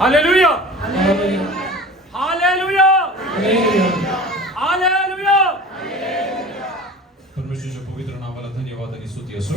Hallelujah, हालेलुया, हालेलुया, हालेलुया, हालेलुया. परमेश्वराच्या पवित्र नावाला धन्यवाद आणि स्तुती असो.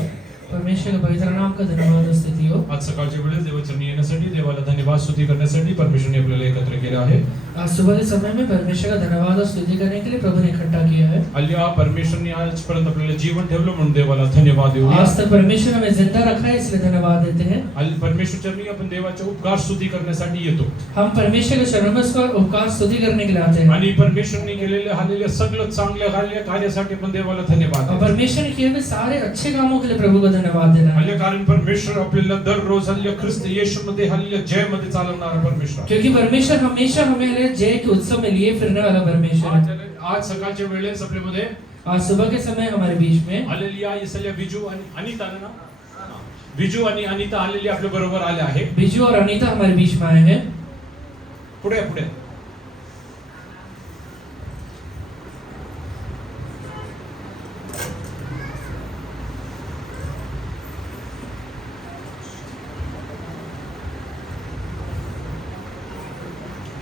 परमेश्वर के पवित्र नाम का धन्यवाद और स्तुति हो. आज सकाळच्या वेळेस देवाचरणी येण्यासाठी, देवाला धन्यवाद स्तुती करण्यासाठी परमेश्वरने आपल्याला एकत्र केलं आहे. आज सुबह के समय में परमेश्वर का धन्यवाद और स्तुति करने के लिए प्रभु ने इकट्ठा किया है. अल्लाह परमेश्वरने आजपर्यंत आपल्याला जीवन ठेवलं म्हणून देवाला धन्यवाद देऊया. आज तक परमेश्वर हमें जिंदा रखा है इसलिए धन्यवाद देते हैं. परमेश्वरचरणी आपण देवाच्या उपकार स्तुती करण्यासाठी येतो हम परमेश्वर के चरणों पर उपकार स्तुति करने के लिए आते हैं. आणि परमेश्वरने केलेले हालेल्या सगळं चांगल्या कार्यासाठी आपण देवाला धन्यवाद और देतो. परमेश्वर ने किए हुए सारे अच्छे कामों के लिए प्रभु को धन्यवाद देना है. हल्ल्या कारण परमेश्वर आपल्याला दररोज हल्ल्या ख्रिस्त येशूमध्ये हल्ल्या जय मध्ये चालवणारा परमेश्वर. क्योंकि परमेश्वर हमेशा हमें जय के उत्सव में लिए फिरने वाला परमेश्वर है. आज सकाळच्या वेळेस आपल्यामध्ये आज सुबह के समय हमारे बीच में हालेलुया इसल्या बिजू आणि अनिता ना बिजू आणि अनिता आलेली आपल्या बरोबर आले आहे. बिजू और अनीता हमारे बीच में आए हैं. पुढे पुढे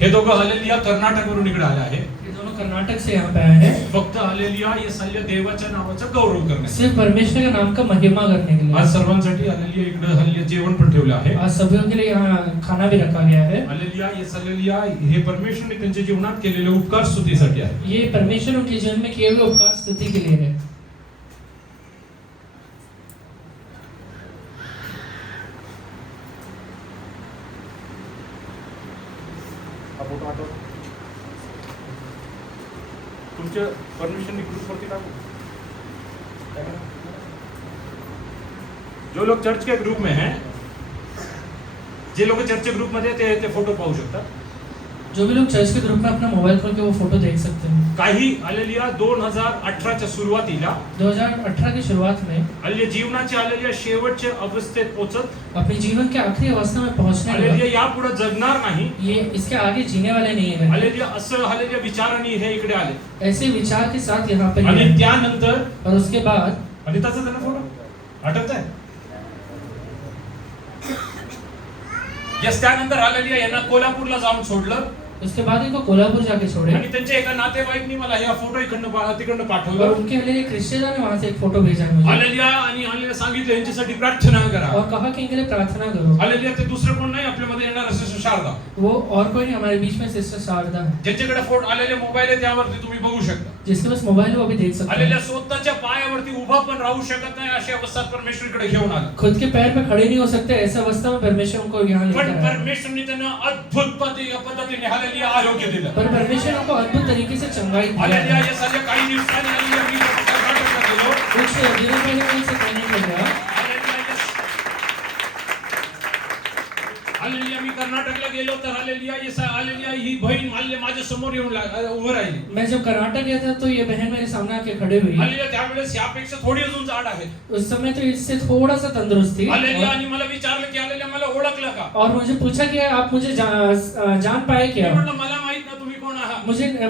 हे दोघं हालेलुया कर्नाटकवरून इकडे आले आहे. ये दोनों कर्नाटक से यहाँ पे आए हैं. फक्त हालेलुया या सल्य देवाच्या नावाचा गौरव करण्यासाठी. सिर्फ परमेश्वर के नाम का महिमा करने के लिए. आज सर्वांसाठी हालेलुया इकडे हल्ले जेवण पण ठेवलं आहे. आज सभी के लिए यहाँ खाना भी रखा गया है. हालेलुया ये हालेलुया हे परमेश्वरने त्यांच्या जीवनात केलेले उपकार स्तुतीसाठी आहे. ये परमेश्वर उनके जीवन में किए हुए उपकार स्तुति के लिए है. तुमच्या परमिशन ग्रुप वरती टाकू. जो लोग चर्च के ग्रुप में हैं, जे लोग चर्च के ग्रुप मध्ये ते फोटो पाहू शकतात. जो भी लोग चर्च के ग्रुप में अपना मोबाइल खोल के वो फोटो देख सकते हैं. काही हालेलुया 2018 च्या सुरुवातीला 2018 की शुरुआत में हालेलुया जीवनाच्या हालेलुया शेवटच्या अवस्थेत पोहोचत अपने जीवन के आखिरी अवस्था में पहुंचने हालेलुया लगा. यापुढे जगणार नाही ये इसके आगे जीने वाले नहीं है. हालेलुया असं हालेलुया विचारांनी हे इकडे आले. ऐसे विचार के साथ यहाँ पे आणि ये. त्यानंतर और उसके बाद अनिताचा त्यांना फोटो आठवत आहे. यस त्यानंतर हालेलुया यांना कोल्हापूरला जाऊन सोडलं. उसके बाद इनको कोल्हापुर जाके छोड़े. आणि त्यांच्या एका नातेवाईकनी मला हा फोटो तिकडनं और पाठवलं. उनके लिए एक रिश्तेदार ने वहां से एक फोटो भेजा है मुझे. हालेलुया आणि हालेलुया सांगितलं यांच्यासाठी प्रार्थना करा. और कहा कि इनके लिए प्रार्थना करो. हालेलुया ते दुसरं कोण नाही आपल्यामध्ये येणार असे शारदा. वो और कोई नहीं, हमारे बीच में सिस्टर शारदा है. ज्यांच्याकडे फोटो आलेले मोबाईल आहे त्यावरती तुम्ही बघू शकता. जिसके पास मोबाइल है वो भी देख सकते हालेलुया हैं. स्वतःच्या पायावरती उभा पण राहू शकत नाही अशी अवस्था परमेश्वरकडे घेऊन आला. खुद के पैर पे खड़े नहीं हो सकते ऐसे अवस्था में परमेश्वर उनको यहाँ लेकर पण आया. परमेश्वरने त्यांना अद्भुत पद्धतीने हालेलुया आरोग्य दिलं. पर परमेश्वर उनको अद्भुत तरीके से चंगाई दिया हालेलुया है. या सगळ्या काही दिवसांनी हालेलुया मी कर्नाटकला गेलो. कुछ दिनों पहले मैं इनसे ट्रेनिंग कर रहा. हालेलुया मी कर्नाटकला गेलो तर हालेलुया हालेलुया ही बहीण माझ्या समोर येऊन उभं राहिली. मैं जब कर्नाटक गया था तो ये बहन मेरे सामने आके खड़े हुई. हालेलुया त्यावेळेस यापेक्षा थोडी अजून जाड आहे. उस समय तो इससे थोड़ा सा तंदुरुस्त थी. हालेलुया आणि मला विचारलं की हालेलुया मला ओळखलं का. और मुझे पूछा कि आप मुझे जान पाए मी क्या. म्हटलं मला माहित ना तुम्ही कोण आहात.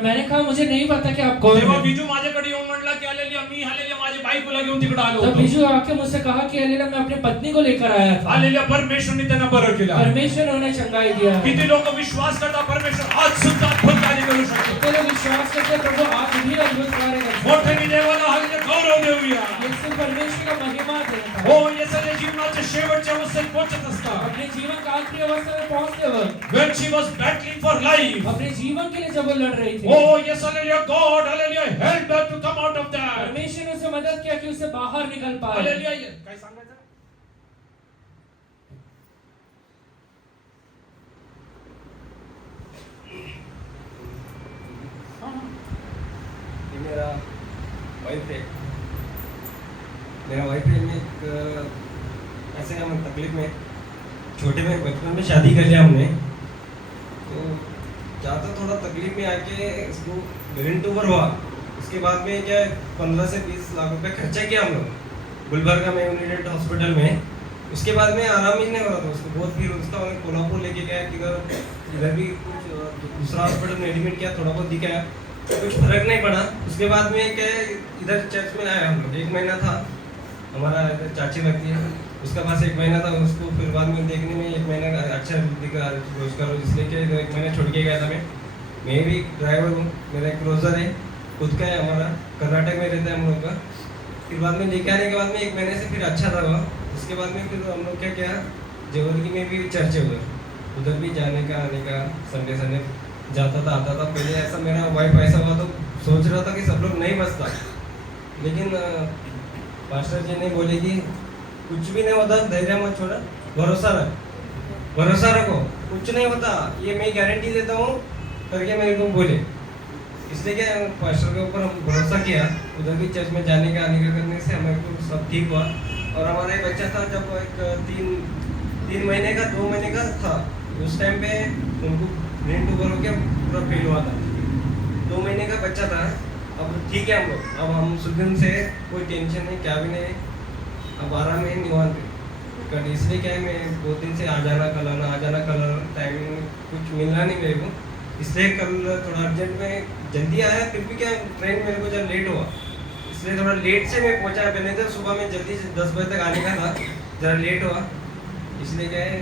मैंने कहा मुझे नहीं पता कि आप कौन तेव्हा हैं. बिजू माझ्याकडे येऊन म्हटला की हालेलुया मी हालेलुया माझ्या बायकोला घेऊन तिकडे आलो तब होतो. बीजू आके मुझसे कहा कि अलीला मैं अपनी पत्नी को लेकर आया था. हालेलुया परमेश्वरने त्यांना बरं केलं. परमेश्वर ने उन्हें चंगाई दिया है. किती लोक विश्वास करतात परमेश्वर आज सुद्धा अद्भुत कार्य करू शकतो. कितने लोग विश्वास करते हैं प्रभु आज भी अद्भुत कार्य करते हैं. मोठ्याने देवाला हालेलुया गौरव देऊया. यीशु परमेश्वर का महिमा देता हो है. या सगळ्या जीवनाच्या शेवटच्या अवस्थेत पोहोचत असतात. अपने जीवन का आखिरी अवस्था में पहुंचते वक्त when she was battling for life. अपने जीवन के लिए जब वो लड़ रही थी, Oh yes hallelujah God hallelujah help her to come out of that. परमेश्वर ने उसे मदद किया कि उसे बाहर निकल पाए. Hallelujah. काय सांगायचं? ये मेरा वाइफ है. मेरा वाइफ है में ऐसे हम तकलीफ में छोटे में बचपन में शादी कर लिया हमने. तो ज़्यादा थोड़ा तकलीफ में आके इसको ब्रेन ट्यूमर हुआ. उसके बाद में क्या 15 से 20 लाख रुपए खर्चा किया हम लोग गुलबर्गा में यूनाइटेड हॉस्पिटल में. उसके बाद में आराम ही नहीं हो रहा था उसको बहुत. फिर उसका कोल्हापुर लेके गया कि इधर भी कुछ दूसरा हॉस्पिटल में एडमिट किया, थोड़ा बहुत दिखाया, कुछ फर्क नहीं पड़ा. उसके बाद में क्या इधर चर्च में आया हम लोग. 1 महीना था. हमारा चाची लगती है उसका पास 1 महीना था, उसको फिर बाद में देखने में 1 महीना अच्छा दिखा रोजगार, इसलिए कि 1 महीना छोड़ के गया था मैं भी ड्राइवर हूँ, मेरा एक क्रूजर है खुद का है, हमारा कर्नाटक में रहता है हम लोग का। फिर बाद में लेके आने के बाद में 1 महीने से फिर अच्छा था वहाँ। उसके बाद में फिर हम लोग क्या किया, जेवरगी में भी चर्च है उधर भी जाने का आने का, संडे संडे जाता था आता था। पहले ऐसा मेरा वाइफ ऐसा हुआ तो सोच रहा था कि सब लोग नहीं बचता, लेकिन पास्टर जी ने बोले कि कुछ भी नहीं होता, धैर्य मत छोड़ा, भरोसा रखो, कुछ नहीं होता, ये मैं गारंटी देता हूँ करके मेरे को बोले। इसलिए क्या पास्टर के ऊपर हम भरोसा किया, उधर भी चर्च में जाने का आने का करने से हमारे को सब ठीक हुआ। और हमारा एक बच्चा था जब एक 3 महीने का 2 महीने का था, उस टाइम पे उनको ब्रेन ट्यूमर हो गया, पूरा फेल हुआ था। 2 महीने का बच्चा था, अब ठीक है हम लोग, अब हम सुदिन से कोई टेंशन नहीं, क्या भी नहीं, अब आराम में निवान कर। इसलिए क्या है मैं 2 दिन से आ जाना कल आना टाइमिंग कुछ मिलना नहीं मेरे को, इसलिए कल थोड़ा अर्जेंट में जल्दी आया। फिर भी क्या ट्रेन मेरे को जब लेट हुआ, इसलिए थोड़ा लेट से मैं पहुंचा। पहले तो सुबह में जल्दी से 10 बजे तक आने का था, ज़रा लेट हुआ, इसलिए क्या है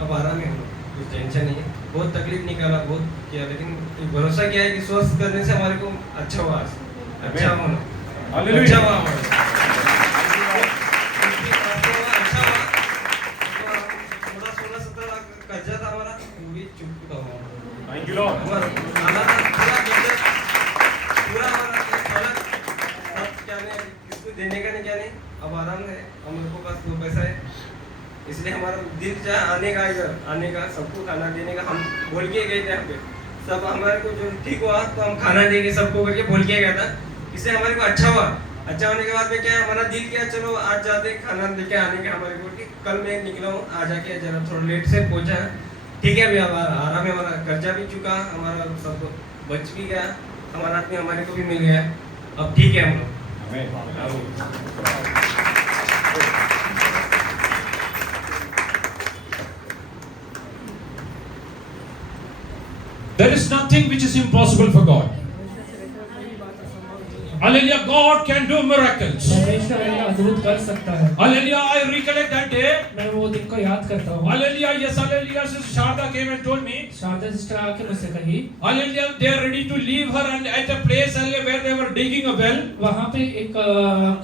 अब आराम में हूँ, कुछ टेंशन नहीं है। बहुत तकलीफ निकाला, बहुत किया, लेकिन एक भरोसा किया है कि स्वस्थ करने से हमारे को अच्छा हुआ, अच्छा होना, अच्छा हुआ हमारा। कर्जा था हमारा, वो भी चुका हुआ। Thank you Lord. पूरा हमारा सब क्या नहीं, किसको देने का नहीं क्या नहीं, अब आराम है, हम लोग के पास 2 पैसा है, इसलिए हमारा दिल चाहे आने का, इधर आने का, सबको खाना देने का। हम बोल के गए थे यहाँ पे, सब हमारे को जो ठीक हुआ तो हम खाना देंगे सबको करके बोल के गया था, इससे हमारे को अच्छा हुआ। अच्छा होने के बाद में क्या हमारा दिल किया चलो आज जाते खाना लेके आने का हमारे को, ठीक कल मैं निकला हूँ, आ जाके जरा थोड़ा लेट से पहुंचा, ठीक है अभी हमारा आराम है, हमारा कर्जा भी चुका, हमारा सब बच भी गया, हमारा आदमी हमारे को भी मिल गया, अब ठीक है हम लोग। There is nothing which is impossible for God. Hallelujah, God can do miracles. परमेश्वर अद्भुत कर सकता है। Hallelujah, I recollect that day. मैं वो दिन को याद करता हूँ। Hallelujah, yes, hallelujah. Sister Sharda came and told me. Sharda sister आके मुझसे कही, Hallelujah, they are ready to leave her and at a place where they were digging a well. वहाँ पे एक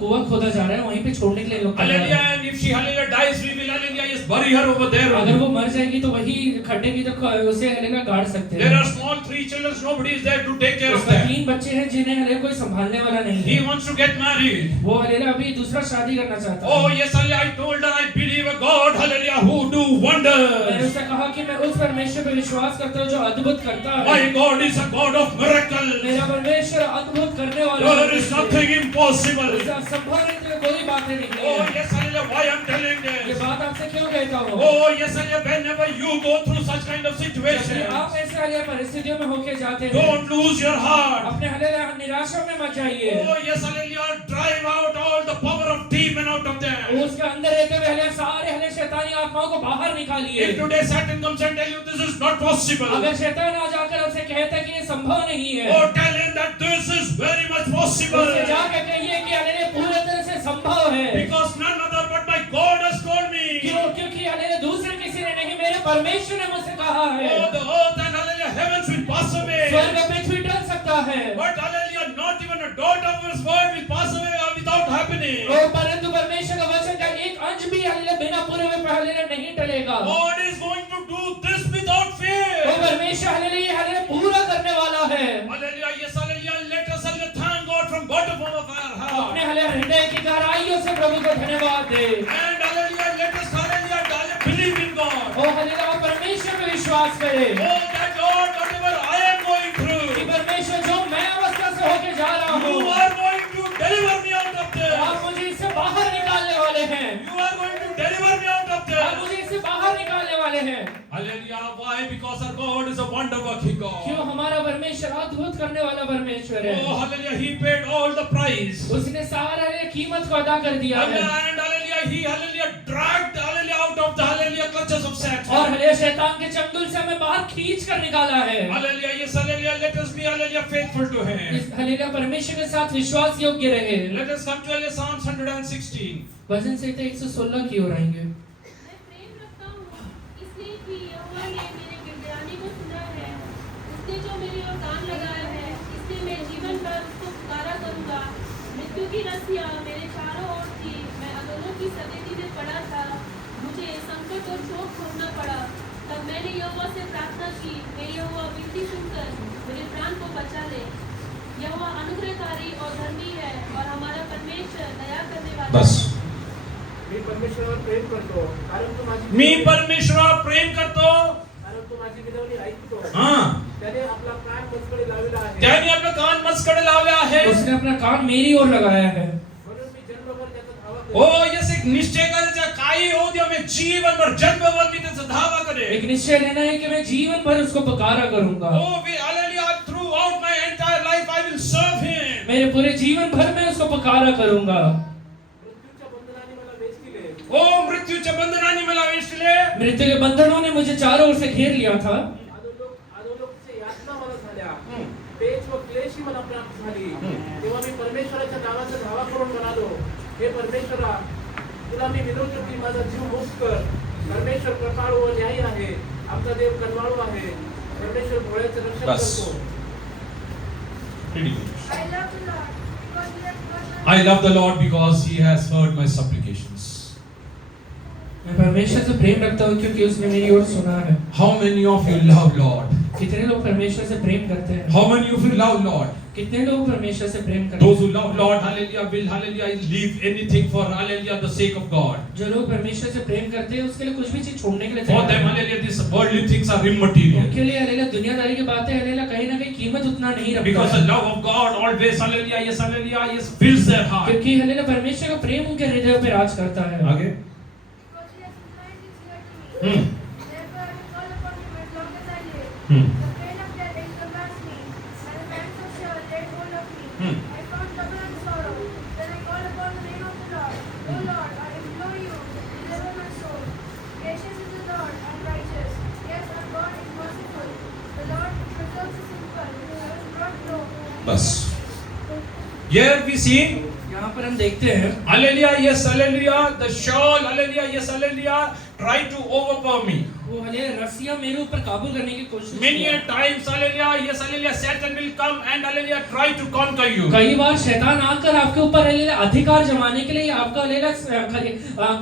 कुआं खोदा जा रहा है, वहीं पे छोड़ने के लिए लोग तैयार Hallelujah, हैं। and if she hallelujah dies, we will hallelujah yes bury her over there. अगर वो मर जाएगी तो वही खड्डे की तरफ उसे हलेगा गाड़ सकते There हैं। are small 3 children, nobody is there to take care of उसका them. 3 बच्चे हैं जिन्हें हले कोई संभालने वाला नहीं He है। wants to get married. वो हलेला अभी दूसरा शादी करना चाहता Oh है। yes, hallelujah, I told her I believe a God, hallelujah, who do मैंने wonders. उससे कहा कि मैं उस परमेश्वर पे विश्वास करता हूँ जो अद्भुत करता है। My God is a God of miracles. मेरा परमेश्वर अद्भुत करने वाला There is nothing impossible. असंभव कोई बात नहीं Oh है। yes, hallelujah, why I'm telling ये this. बात आपसे क्यों कहता हूँ? Oh yes, hallelujah, whenever you go through such kind of जब situations, आप ऐसे हले परिस्थितियों में होके जाते हैं, don't lose your heart. अपने हले निराशा में मत जाइए। Oh yes, hallelujah, drive out all the power of demon out of them. उसके अंदर रहते हुए हले सारे हले शैतानी आत्माओं को बाहर निकालिए। If today Satan comes and tell you this is not possible, अगर शैतान आ जाकर आपसे कहता है कि ये संभव नहीं है, oh tell him that this is very much possible. उससे जाकर कहिए कि हले पूरे तरह से संभव है। Because none other but my God has told me. क्यों? क्योंकि हले दूसरे किसी ने नहीं, मेरे परमेश्वर ने मुझसे कहा है। Oh, the earth and hallelujah, heavens will pass away. स्वर्ग पृथ्वी टल सकता है, But hallelujah, not even a dot of his word will pass away without happening. परंतु परमेश्वर का वचन का एक अंश भी हले बिना पूरे हुए पहले नहीं टलेगा। God is going to do this without वो fear. परमेश्वर हले पूरा करने वाला है। Hallelujah, yes, hallelujah. Let us hallelujah thank God from bottom of our heart. अपने हले हृदय की गहराइयों से प्रभु को धन्यवाद दे। And hallelujah, let us hallelujah believe in God. ओ हले परमेश्वर में विश्वास करे Oh, that Lord, whatever I am going कि through, परमेश्वर जो मैं अवस्था से होके जा रहा you हूँ, are going to deliver me out of this. आप मुझे इससे बाहर निकालने वाले हैं। You are going to deliver me out of आप this. मुझे इससे बाहर निकालने वाले हैं। Hallelujah. Why? Because our God is a wonder working God. क्यों? हमारा परमेश्वर अद्भुत करने वाला परमेश्वर है। Oh, hallelujah. He paid all the price. उसने सारा कीमत को अदा कर दिया है। And hallelujah, he hallelujah dragged hallelujah out of the hallelujah clutches of और Satan. हले शैतान के चंगुल से हमें बाहर खींच कर निकाला है। Hallelujah. Yes, hallelujah. Let us be, hallelujah, faithful to Him. इस हलेलुया परमेश्वर के साथ विश्वास योग्य रहे। Let us come to hallelujah, Psalms 116. भजन संहिता 116 की ओर आएंगे। मैं प्रेम रखता हूँ इसलिए कि यहोवा ने मेरे गिड़गिड़ाने को सुना है। उसने जो मेरी ओर कान लगाया है, इसलिए मैं जीवन भर उसको पुकारा करूँगा। मृत्यु की रस्सियाँ मेरे चारों ओर थी, मैं अधोलोक की सदेती में पड़ा था, मुझे संकट और शोक भोगना पड़ा। तब मैंने यहोवा से प्रार्थना की, हे यहोवा विनती सुनकर मेरे प्राण को बचा ले। यहोवा अनुग्रहकारी और धर्मी है और हमारा परमेश्वर दया करने वाला बस। है। मी परमेश्वरावर प्रेम करतो कारण तू माझी मी परमेश्वरावर प्रेम करतो. कारण तू माझी विनवणी ऐकतो. हां. त्याने आपला कान मजकडे लावलेला आहे. त्याने आपलं कान मजकडे लावले आहे. उसने अपना कान मेरी ओर लगाया है। म्हणून मी जन्मभर त्याचा धावा करेन. ओ यस एक निश्चय करायचा काही होऊ द्या मी जीवनभर जन्मभर मी त्याचा धावा करेन. एक निश्चय लेना है कि मैं जीवन भर उसको पुकारा करूंगा। Oh, hallelujah, throughout my entire life I will serve Him. मेरे पूरे जीवन भर में उसको पुकारा करूंगा। मृत्यूच्या बंधनाने मला वेचले. ओ मृत्यूच्या बंधनाने मला वेचले. मृत्यु के बंधनों ने मुझे चारों ओर से घेर लिया था। अधोलोकचे यातना मला झाल्या. पेच व क्लेशी मला प्राप्त झाली. तेव्हा मी परमेश्वराच्या नावाचा धावा करून म्हणालो, हे परमेश्वरा, तुला मी विनवतो की माझा जीव मुक्त कर. परमेश्वर कृपाळू व न्यायी आहे. आमचा देव कनवाळू आहे. परमेश्वर भोळ्याचे रक्षण बस. करतो. I love the Lord because He has heard my supplications. मैं परमेश्वर से प्रेम रखता हूँ क्योंकि उसने मेरी ओर सुना है। How many of you love Lord? कितने लोग परमेश्वर से प्रेम करते हैं? How many of you love Lord? कितने लोग परमेश्वर से प्रेम करते Those हैं? who love Lord, hallelujah, will hallelujah leave anything for hallelujah the sake of God. जो लोग परमेश्वर से प्रेम करते हैं उसके लिए कुछ भी चीज छोड़ने के लिए For तैयार them, हैं। hallelujah, these worldly things are immaterial. उनके लिए हलेला दुनियादारी की बातें हलेला कहीं ना कहीं कीमत उतना नहीं रखता Because है। the love of God always, hallelujah, yes, fills their heart. क्योंकि हलेला परमेश्वर का प्रेम उनके हृदय पे राज करता है। आगे? Hmm. Hmm. Hmm. बस. Here we see, यहाँ पर हम देखते हैं hallelujah, yes, hallelujah, the shawl, hallelujah, yes, hallelujah, try to overpower me. वो हलेला रस्सियाँ मेरे ऊपर काबू करने की कोशिश Many किया। a times, hallelujah, yes, hallelujah, Satan will come and hallelujah, try to conquer you. कई बार शैतान आकर आपके ऊपर हलेला अधिकार जमाने के लिए आपका हलेला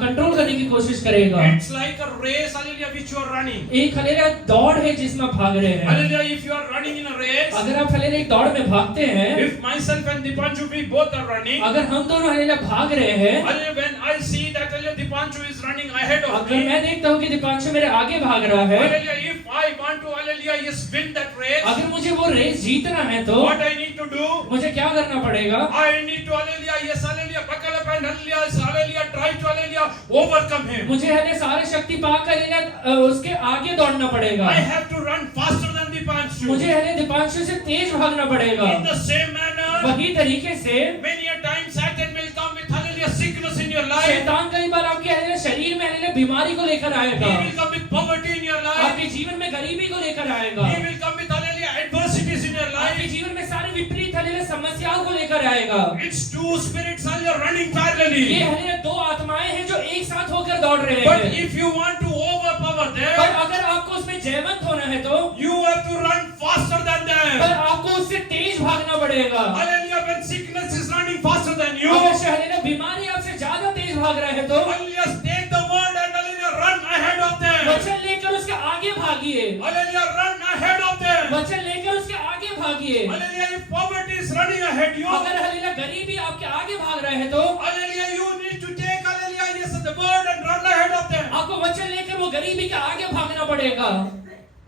कंट्रोल करने की कोशिश करेगा। It's like a race, hallelujah, which you are running. एक हलेला दौड़ है जिसमें आप भाग रहे हैं। Hallelujah, if you are running in a race, अगर आप हलेला एक दौड़ में भागते हैं, if myself and Dipanshu, we both are running, अगर हम दोनों हलेला भाग रहे हैं, hallelujah, when I see that hallelujah, Dipanshu is running ahead of अगर me, मैं देखता हूँ कि दीपांशु मेरे आगे भाग रहा है, hallelujah, if I want to, hallelujah, yes, win that race, अगर मुझे वो रेस जीतना है तो what I need to do? मुझे क्या करना पड़ेगा? I need to, hallelujah, yes, hallelujah, buckle up and hallelujah, yes, hallelujah, try to, hallelujah, overcome him. मुझे हले सारे शक्ति पाकर हलेला उसके आगे दौड़ना पड़ेगा। I have to run faster than Dipanshu. मुझे हले दीपांशु से तेज भागना पड़ेगा। In the same manner, वही तरीके से many a time Satan will come with hallelujah sickness in your life. शैतान कई बार आपके हलेला शरीर में हलेला बीमारी को लेकर He आएगा। will come with poverty in your life. आपके जीवन में गरीबी को लेकर आएगा। He will come with hallelujah adversities in your आपके life. जीवन में सारे विपरीत हलेला समस्याओं को लेकर आएगा। It's two spirits hallelujah running parallelly. ये हलेला दो आत्माएं हैं जो एक साथ होकर दौड़ रहे But हैं। if you want to overpower पर them, अगर आपको उसमें जयवंत होना है तो you have to run faster than पर them. आपको उससे तेज भागना पड़ेगा। Hallelujah, when sickness is running faster than you, अगर हलेला बीमारी आपसे ज्यादा तेज भाग रहा है तो hallelujah, take the word and hallelujah, run ahead of them. वचन लेकर उसके आगे भागिए। Hallelujah, run ahead of them. वचन लेकर उसके आगे भागिए। Hallelujah, if poverty is running ahead you, अगर हलेला गरीबी आपके आगे भाग रहा है तो hallelujah, you need to take hallelujah, yes, the word and run ahead of them. आपको वचन लेकर वो गरीबी के आगे भागना पड़ेगा।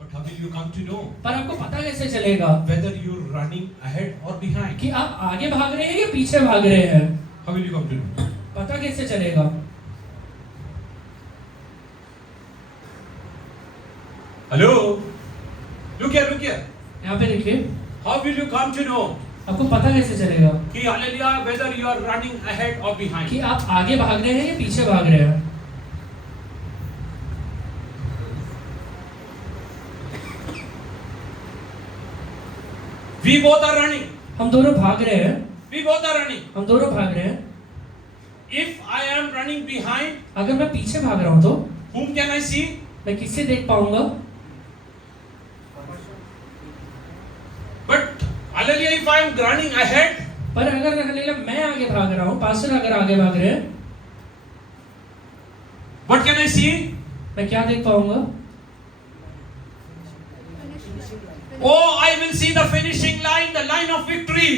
But how will you come to know पर आपको पता कैसे चलेगा whether you're running ahead or behind? कि आप आगे भाग रहे हैं या पीछे भाग रहे हैं? How will you come to know? पता कैसे चलेगा? Hello? Look here, look here. यहाँ पे देखिए, How will you come to know आपको पता कैसे चलेगा कि hallelujah, whether you are running ahead or behind? कि आप आगे भाग रहे हैं या पीछे भाग रहे हैं? We both are running. हम दोनों भाग रहे हैं, We both are running. हम दोनों भाग रहे हैं। If I am running behind, अगर मैं पीछे भाग रहा हूँ तो whom can I see? मैं किससे देख पाऊंगा? But hallelujah, if I am running ahead, पर अगर हालेलुया मैं आगे भाग रहा हूँ, पास्टर अगर आगे भाग रहे हैं, what can I see? मैं क्या देख पाऊंगा? Oh, I will see the finishing line, the line of victory.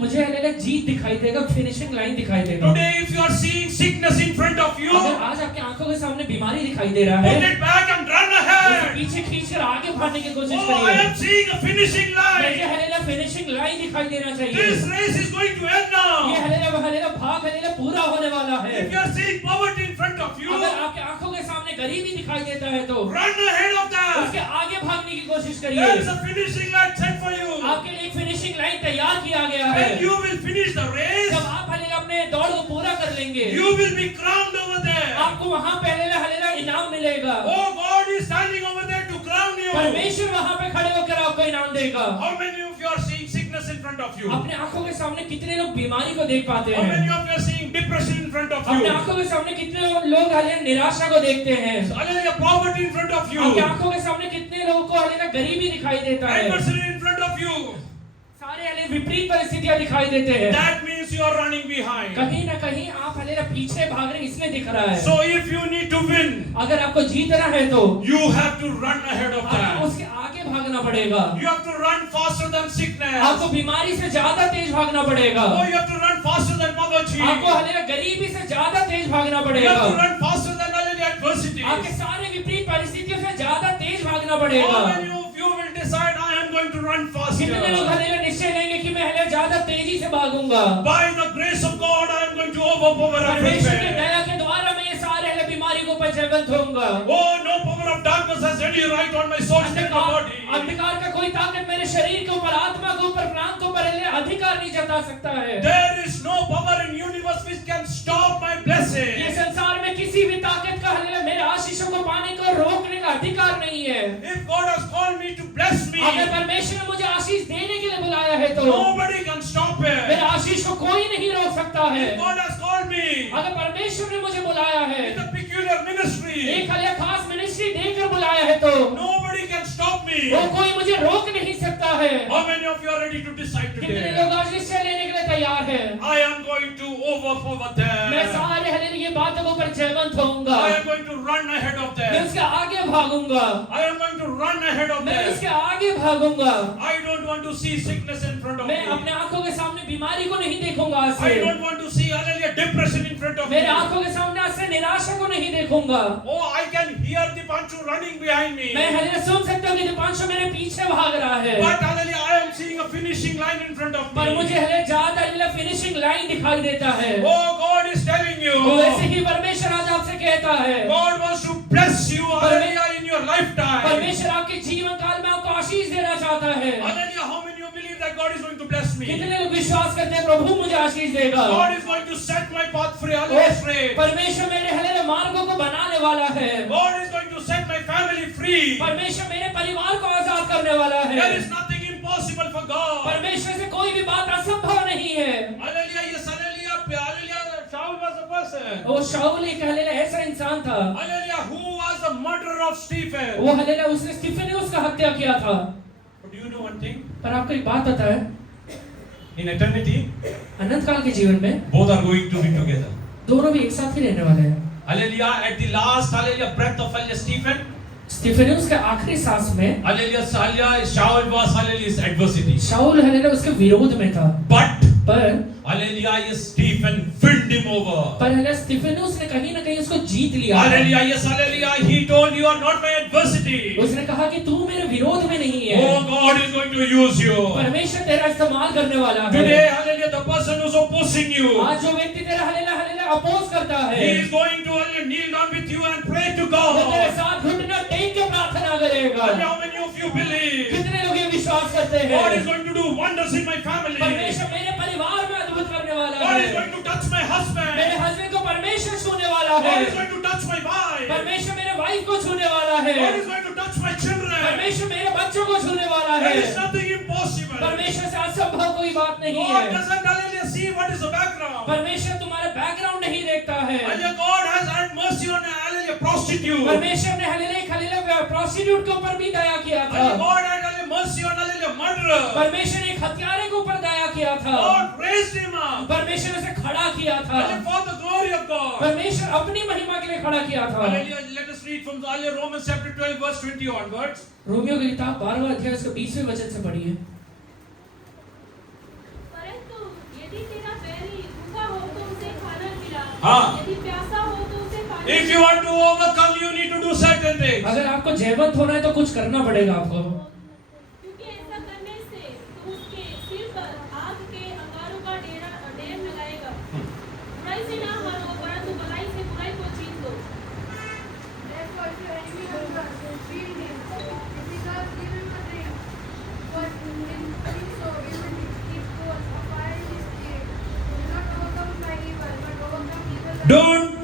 मुझे हालेलुया जीत दिखाई देगा, फिनिशिंग लाइन दिखाई देगा। Today, if you are seeing sickness in front of you, अगर आज आपकी आंखों के सामने बीमारी दिखाई दे रहा है, put it back and run तो ahead. पीछे खींचकर आगे भागने की कोशिश Oh, I करिए। am seeing a finishing मुझे line. हालेलुया फिनिशिंग लाइन दिखाई देना चाहिए। This race is going to end ये now. हालेलुया भाग हालेलुया पूरा होने वाला है। If you are seeing poverty in front of you, अगर आपके आंखों के सामने गरीबी दिखाई देता है तो run ahead of उसके that. आगे भागने की कोशिश There is करिए। a finishing line set for you. आपके लिए एक फिनिशिंग लाइन तैयार किया गया है। When you will finish the race, जब आप हालेलुया अपने दौड़ को पूरा कर लेंगे, you will be crowned over there. आपको वहां पे हालेलुया इनाम मिलेगा। Oh, God is standing over there to crown you. परमेश्वर वहां पे खड़े होकर आपको इनाम देगा। How many of you are seeing sickness in front of you? अपने आंखों के सामने कितने लोग बीमारी को देख पाते How हैं? many of you are seeing depression in front of अपने you? आंखों के सामने कितने लोग हालेलुया निराशा को देखते हैं? Hallelujah, poverty in front of you. आपकी आंखों के सामने कितने लोगों को हालेलुया गरीबी दिखाई देता है? Adversity in front of you. सारे हालेलुया विपरीत परिस्थितियां दिखाई देते हैं। That means you are running behind. कहीं ना कहीं आप हालेलुया पीछे भाग रहे हैं, इसलिए दिख रहा है। So if you need to win, अगर आपको जीतना है तो you have to run ahead of आपको that. उसके आगे भागना पड़ेगा। You have to run faster than sickness. आपको बीमारी से ज्यादा तेज भागना पड़ेगा। Oh, you have to run faster than poverty. आपको हालेलुया गरीबी से ज्यादा तेज भागना You पड़ेगा। have to run faster than hallelujah adversity. आपके सारे विपरीत परिस्थितियों से ज्यादा तेज भागना How पड़ेगा। many of you will decide I am going to run कितने लोग faster? हालेलुया निश्चय लेंगे कि मैं हालेलुया ज्यादा तेजी से भागूंगा। By the grace of God, I am going to overpower परमेश्वर की everything. दया के द्वारा मैं ये सारे हालेलुया बीमारी को ऊपर जयवंत होऊंगा। Oh, no power of darkness has any right on my soul, spirit, or body. अंधकार का कोई ताकत मेरे शरीर के ऊपर, आत्मा के ऊपर, प्राण के ऊपर हालेलुया अधिकार नहीं जता सकता है। There is no power in universe which can stop my ये blessing. संसार में किसी भी ताकत का हालेलुया मेरे आशीषों को पाने को रोकने का अधिकार नहीं है। If God has called me to bless me, अगर परमेश्वर ने मुझे आशीष देने के लिए बुलाया है तो nobody can stop मेरे it. आशीष को कोई नहीं रोक सकता है। If God has called me अगर परमेश्वर ने मुझे बुलाया है, with a peculiar ministry, एक हालेलुया खास मिनिस्ट्री देकर बुलाया है तो nobody can stop me. वो कोई मुझे रोक नहीं सकता है। How many of you are ready to decide कितने today? लोग आज निश्चय लेने के लिए तैयार हैं? I am going to overpower मैं them. सारे हालेलुया बातों के ऊपर जयवंत होऊंगा। I am going to run ahead of मैं them. उसके आगे भागूंगा। I am going to run ahead of मैं them. उसके आगे भागूंगा। I don't want to see sickness in front of मैं me. अपने आंखों के सामने बीमारी को नहीं देखूंगा आज I से। don't want to see hallelujah depression in front of me. मेरे आंखों के सामने आज से निराशा को नहीं देखूंगा। Oh, I can hear the Panchu running behind me. मैं हालेलुया सुन सकता हूँ कि दीपांशु मेरे पीछे भाग रहा है। But hallelujah, I am seeing a finishing line in front of पर मुझे me. हालेलुया ज्यादा हालेलुया फिनिशिंग लाइन दिखाई देता है। Oh, God is telling you. तो वैसे ही परमेश्वर आज आपसे कहता है, God wants to bless you hallelujah in your lifetime. परमेश्वर आपके जीवन काल में आपको आशीष देना चाहता है। Hallelujah, how many of you believe that God is going to bless me? कितने लोग विश्वास करते हैं प्रभु मुझे आशीष देगा? God is going to set my path free, hallelujah straight. परमेश्वर मेरे हालेलुया मार्गों को बनाने वाला है। God is going to set my family free. परमेश्वर मेरे परिवार को आजाद करने वाला है। There is nothing impossible for God. परमेश्वर से कोई भी बात असंभव नहीं है। Hallelujah, yes, hallelujah, hallelujah. Saul was a person. वो शाऊल एक हालेलुया ऐसा इंसान था, Hallelujah, who was the murderer of Stephen. वो हालेलुया उसने स्टीफेनस का हत्या किया था। But do you know one thing? पर आपको एक बात पता है, In eternity, अनंत काल के जीवन में both are going to be together. दोनों भी एक साथ ही रहने वाले हैं। Hallelujah, at the last, hallelujah, breath of hallelujah, Stephen. स्टीफेनस के आखिरी सांस में Hallelujah, hallelujah, Shaul was hallelujah, his adversity. Saul hallelujah उसके विरोध में था, But, पर hallelujah, yes, Stephen win him over. हालेलुया स्टीफेनस ने कहीं ना कहीं उसको जीत लिया। Hallelujah, yes, hallelujah, he told you are not my adversity. उसने कहा कि तू मेरे विरोध में नहीं है, Oh, God is going to use you. परमेश्वर तेरा इस्तेमाल करने वाला है। Today, hallelujah, the person who's opposing you, आज जो व्यक्ति तेरा हालेलुया हालेलुया अपोज करता है, he is going to hallelujah, kneel down with you and pray to वो तेरे God. साथ घुटना टेक के प्रार्थना करेगा। Hallelujah, how many of you believe कितने लोग ये विश्वास करते God is हैं? going to do wonders in my family? परमेश्वर मेरे परिवार में अद्भुत करने वाला God is है। going to touch my husband. मेरे हस्बैंड को परमेश्वर छूने वाला है। God is going to touch my wife. परमेश्वर मेरे वाइफ को छूने वाला है। God is going to touch my children. परमेश्वर मेरे बच्चों को छूने वाला है। There is nothing impossible. परमेश्वर से असंभव कोई बात नहीं God है। doesn't hallelujah see what is the background. परमेश्वर तुम्हारे बैकग्राउंड नहीं देखता है। Hallelujah, God has had mercy on a hallelujah prostitute. परमेश्वर ने हालेलुया प्रोस्टिट्यूट के ऊपर भी दया किया था। Hallelujah, God had hallelujah mercy on hallelujah murderer. परमेश्वर ने एक हत्यारे के ऊपर दया किया था। God raised him up. परमेश्वर उसे खड़ा किया था। Hallelujah, for the glory of God. परमेश्वर अपनी महिमा के लिए खड़ा किया था। Hallelujah, let us read from hallelujah Romans chapter 12 verse 20 onwards. Romeo की किताब 12वां अध्याय उसके 20वें वचन से पढ़िए। परंतु यदि तेरा बैरी भूखा हो तो उसे खाना खिला, हाँ। यदि प्यासा हो तो उसे पानी If you want to overcome, you need to do certain things. अगर आपको जयवंत होना है तो कुछ करना पड़ेगा आपको। क्योंकि ऐसा करने से तू उसके सिर पर आग के अंगारों का ढेर लगाएगा। बुराई से ना हारो, परंतु भलाई से बुराई को जीत लो। Therefore, if your enemy hunger, feed him. If he thirsts, give him a drink. For in doing so, you will keep coals of fire in his ear. Do not overcome by evil, but overcome evil by Don't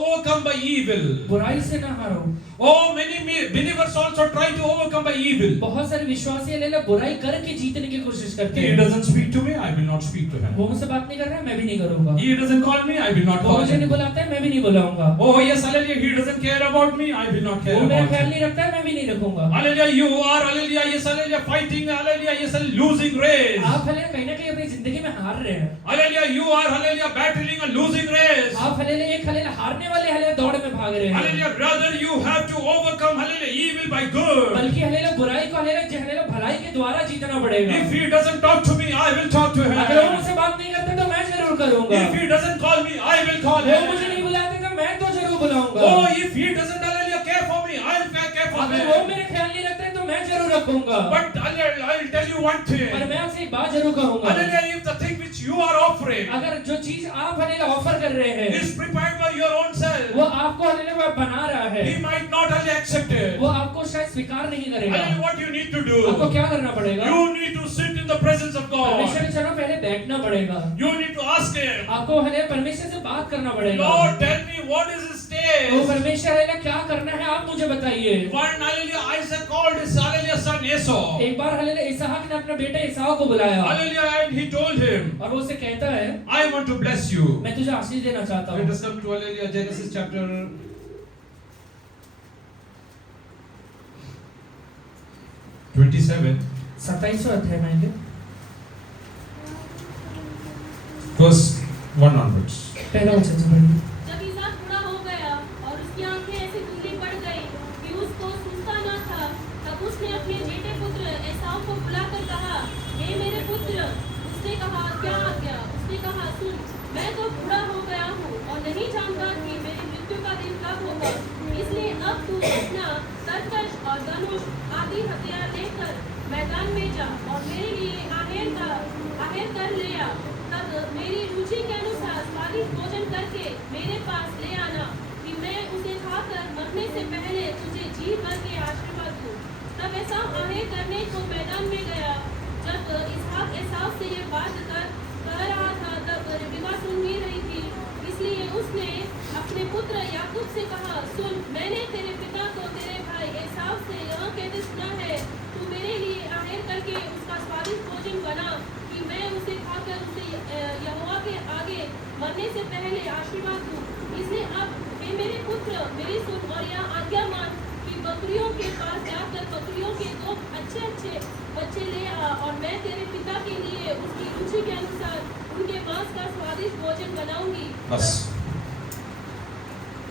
overcome by evil. बुराई से ना हारो। Oh, many believers also try to overcome by evil. बहुत सारे विश्वासी ले बुराई करके जीतने की कोशिश करते He हैं। doesn't speak to me, I will not speak to him. वो मुझसे बात नहीं कर रहा है, मैं भी नहीं करूंगा। He doesn't call me, I will not वो call मुझे नहीं him. बुलाता है, मैं भी नहीं बुलाऊंगा। Oh yes, hallelujah, he doesn't care about me, I will not care वो मेरा about ख्याल him. नहीं रखता है, मैं भी नहीं रखूंगा। Hallelujah, you are, hallelujah, yes, hallelujah, fighting, hallelujah, yes, losing race. आप हालेलुया कहीं ना कहीं अपनी जिंदगी में हार रहे हैं। Hallelujah, you are, hallelujah, battling a losing race. आप हालेलुया एक हालेलुया हारने वाले हालेलुया दौड़ में भाग रहे हैं। Hallelujah, brother, you have to overcome, hallelujah, evil by good. बल्कि हालेलुया बुराई को हालेलुया भलाई के द्वारा जीतना पड़ेगा। If he doesn't talk to me, I will talk to अगर वो him. मुझसे बात नहीं करते तो मैं जरूर करूंगा। If he doesn't call me, I will call वो मुझे him. नहीं बुलाते तो मैं तो जरूर बुलाऊंगा। Oh, if he doesn't, hallelujah, care for me, I will care for अगर वो him. मेरे ख्याल नहीं रखते तो मैं जरूर रखूंगा। But hallelujah, I will tell you one पर thing. मैं आपसे एक बात जरूर कहूंगा। Hallelujah, if the thing which you are offering अगर जो चीज आप हालेलुया ऑफर कर रहे हैं is prepared by your own self, वो आपको हालेलुया बना रहा है, he might not hallelujah accept it. वो आपको शायद स्वीकार नहीं करेगा। Hallelujah, what you need to आपको do? क्या करना पड़ेगा? You need to sit in the presence of परमेश्वर God. के चरणों पहले बैठना पड़ेगा। You need to ask him, आपको हालेलुया परमेश्वर से बात करना पड़ेगा। Lord, tell me what is his तो taste. परमेश्वर हालेलुया क्या करना है आप मुझे बताइए। One, hallelujah, Isaac called his hallelujah son Esau. एक बार हालेलुया इसहाक ने अपने बेटे ईसाऊ को बुलाया Hallelujah, and he told him, और वो उसे कहता है I want to bless you. मैं तुझे आशीष देना चाहता Let हूँ। us come to hallelujah, Genesis chapter 27, 27वां अध्याय में आएंगे, verse 1 onwards. पहला वचन से पढ़िए। जब इसहाक बूढ़ा हो गया और उसकी आंखें ऐसी धुंधली पड़ गई कि उसको सूझता न था, तब उसने अपने जेठे पुत्र एसाव को बुलाकर कहा, हे मेरे पुत्र। उसने कहा, क्या आज्ञा? उसने कहा, सुन, मैं तो बूढ़ा हो गया हूँ और नहीं जानता कि मेरी मृत्यु का दिन कब होगा। इसलिए अब तू अपना तरकश और धनुष आदि हथियार लेकर मैदान में जा और मेरे लिए आहेर कर ले आ। तब मेरी रुचि के अनुसार स्वादिष्ट भोजन करके मेरे पास ले आना कि मैं उसे खाकर मरने से पहले तुझे जी भर के आशीर्वाद दूं। तब ऐसा आहेर करने को मैदान में गया। जब इसहाक एसाव से ये बात कर रहा था, तब रिबका सुन ही रही थी। इसलिए उसने अपने पुत्र याकूब से कहा, सुन, मैंने तेरे पिता को तेरे भाई एसाव से यह कहते सुना है, तू मेरे लिए आहेर करके उसका स्वादिष्ट भोजन बना कि मैं उसे खाकर उसे यहोवा के आगे मरने से पहले आशीर्वाद दूं। इसलिए अब हे मेरे पुत्र, मेरी सुन और यह आज्ञा मान कि बकरियों के पास जाकर बकरियों के 2 अच्छे बच्चे ले आ और मैं तेरे पिता के लिए उसकी रुचि के अनुसार उनके मांस का स्वादिष्ट भोजन बनाऊंगी। Bas.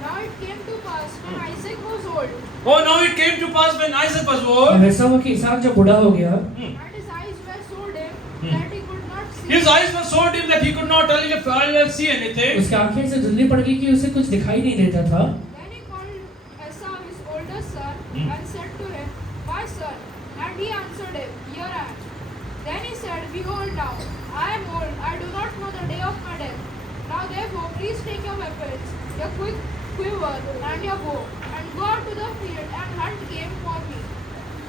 Now it came to pass when Isaac was old, Oh, now it came to pass when Isaac was old. अब ऐसा हुआ कि इसहाक जब बूढ़ा हो गया and his eyes were so dim that he could not see. His eyes were so dim that he could not hallelujah, see anything. उसकी आंखें से धुंधली पड़ गई कि उसे कुछ दिखाई नहीं देता था। Then he called Esau, his oldest son, and said to him, my son. And he answered him, here I am. Then he said, behold now, I am old, I do not know the day of my death. Now therefore, please take your weapons, your quiver, and your bow, and go out to the field and hunt game for me.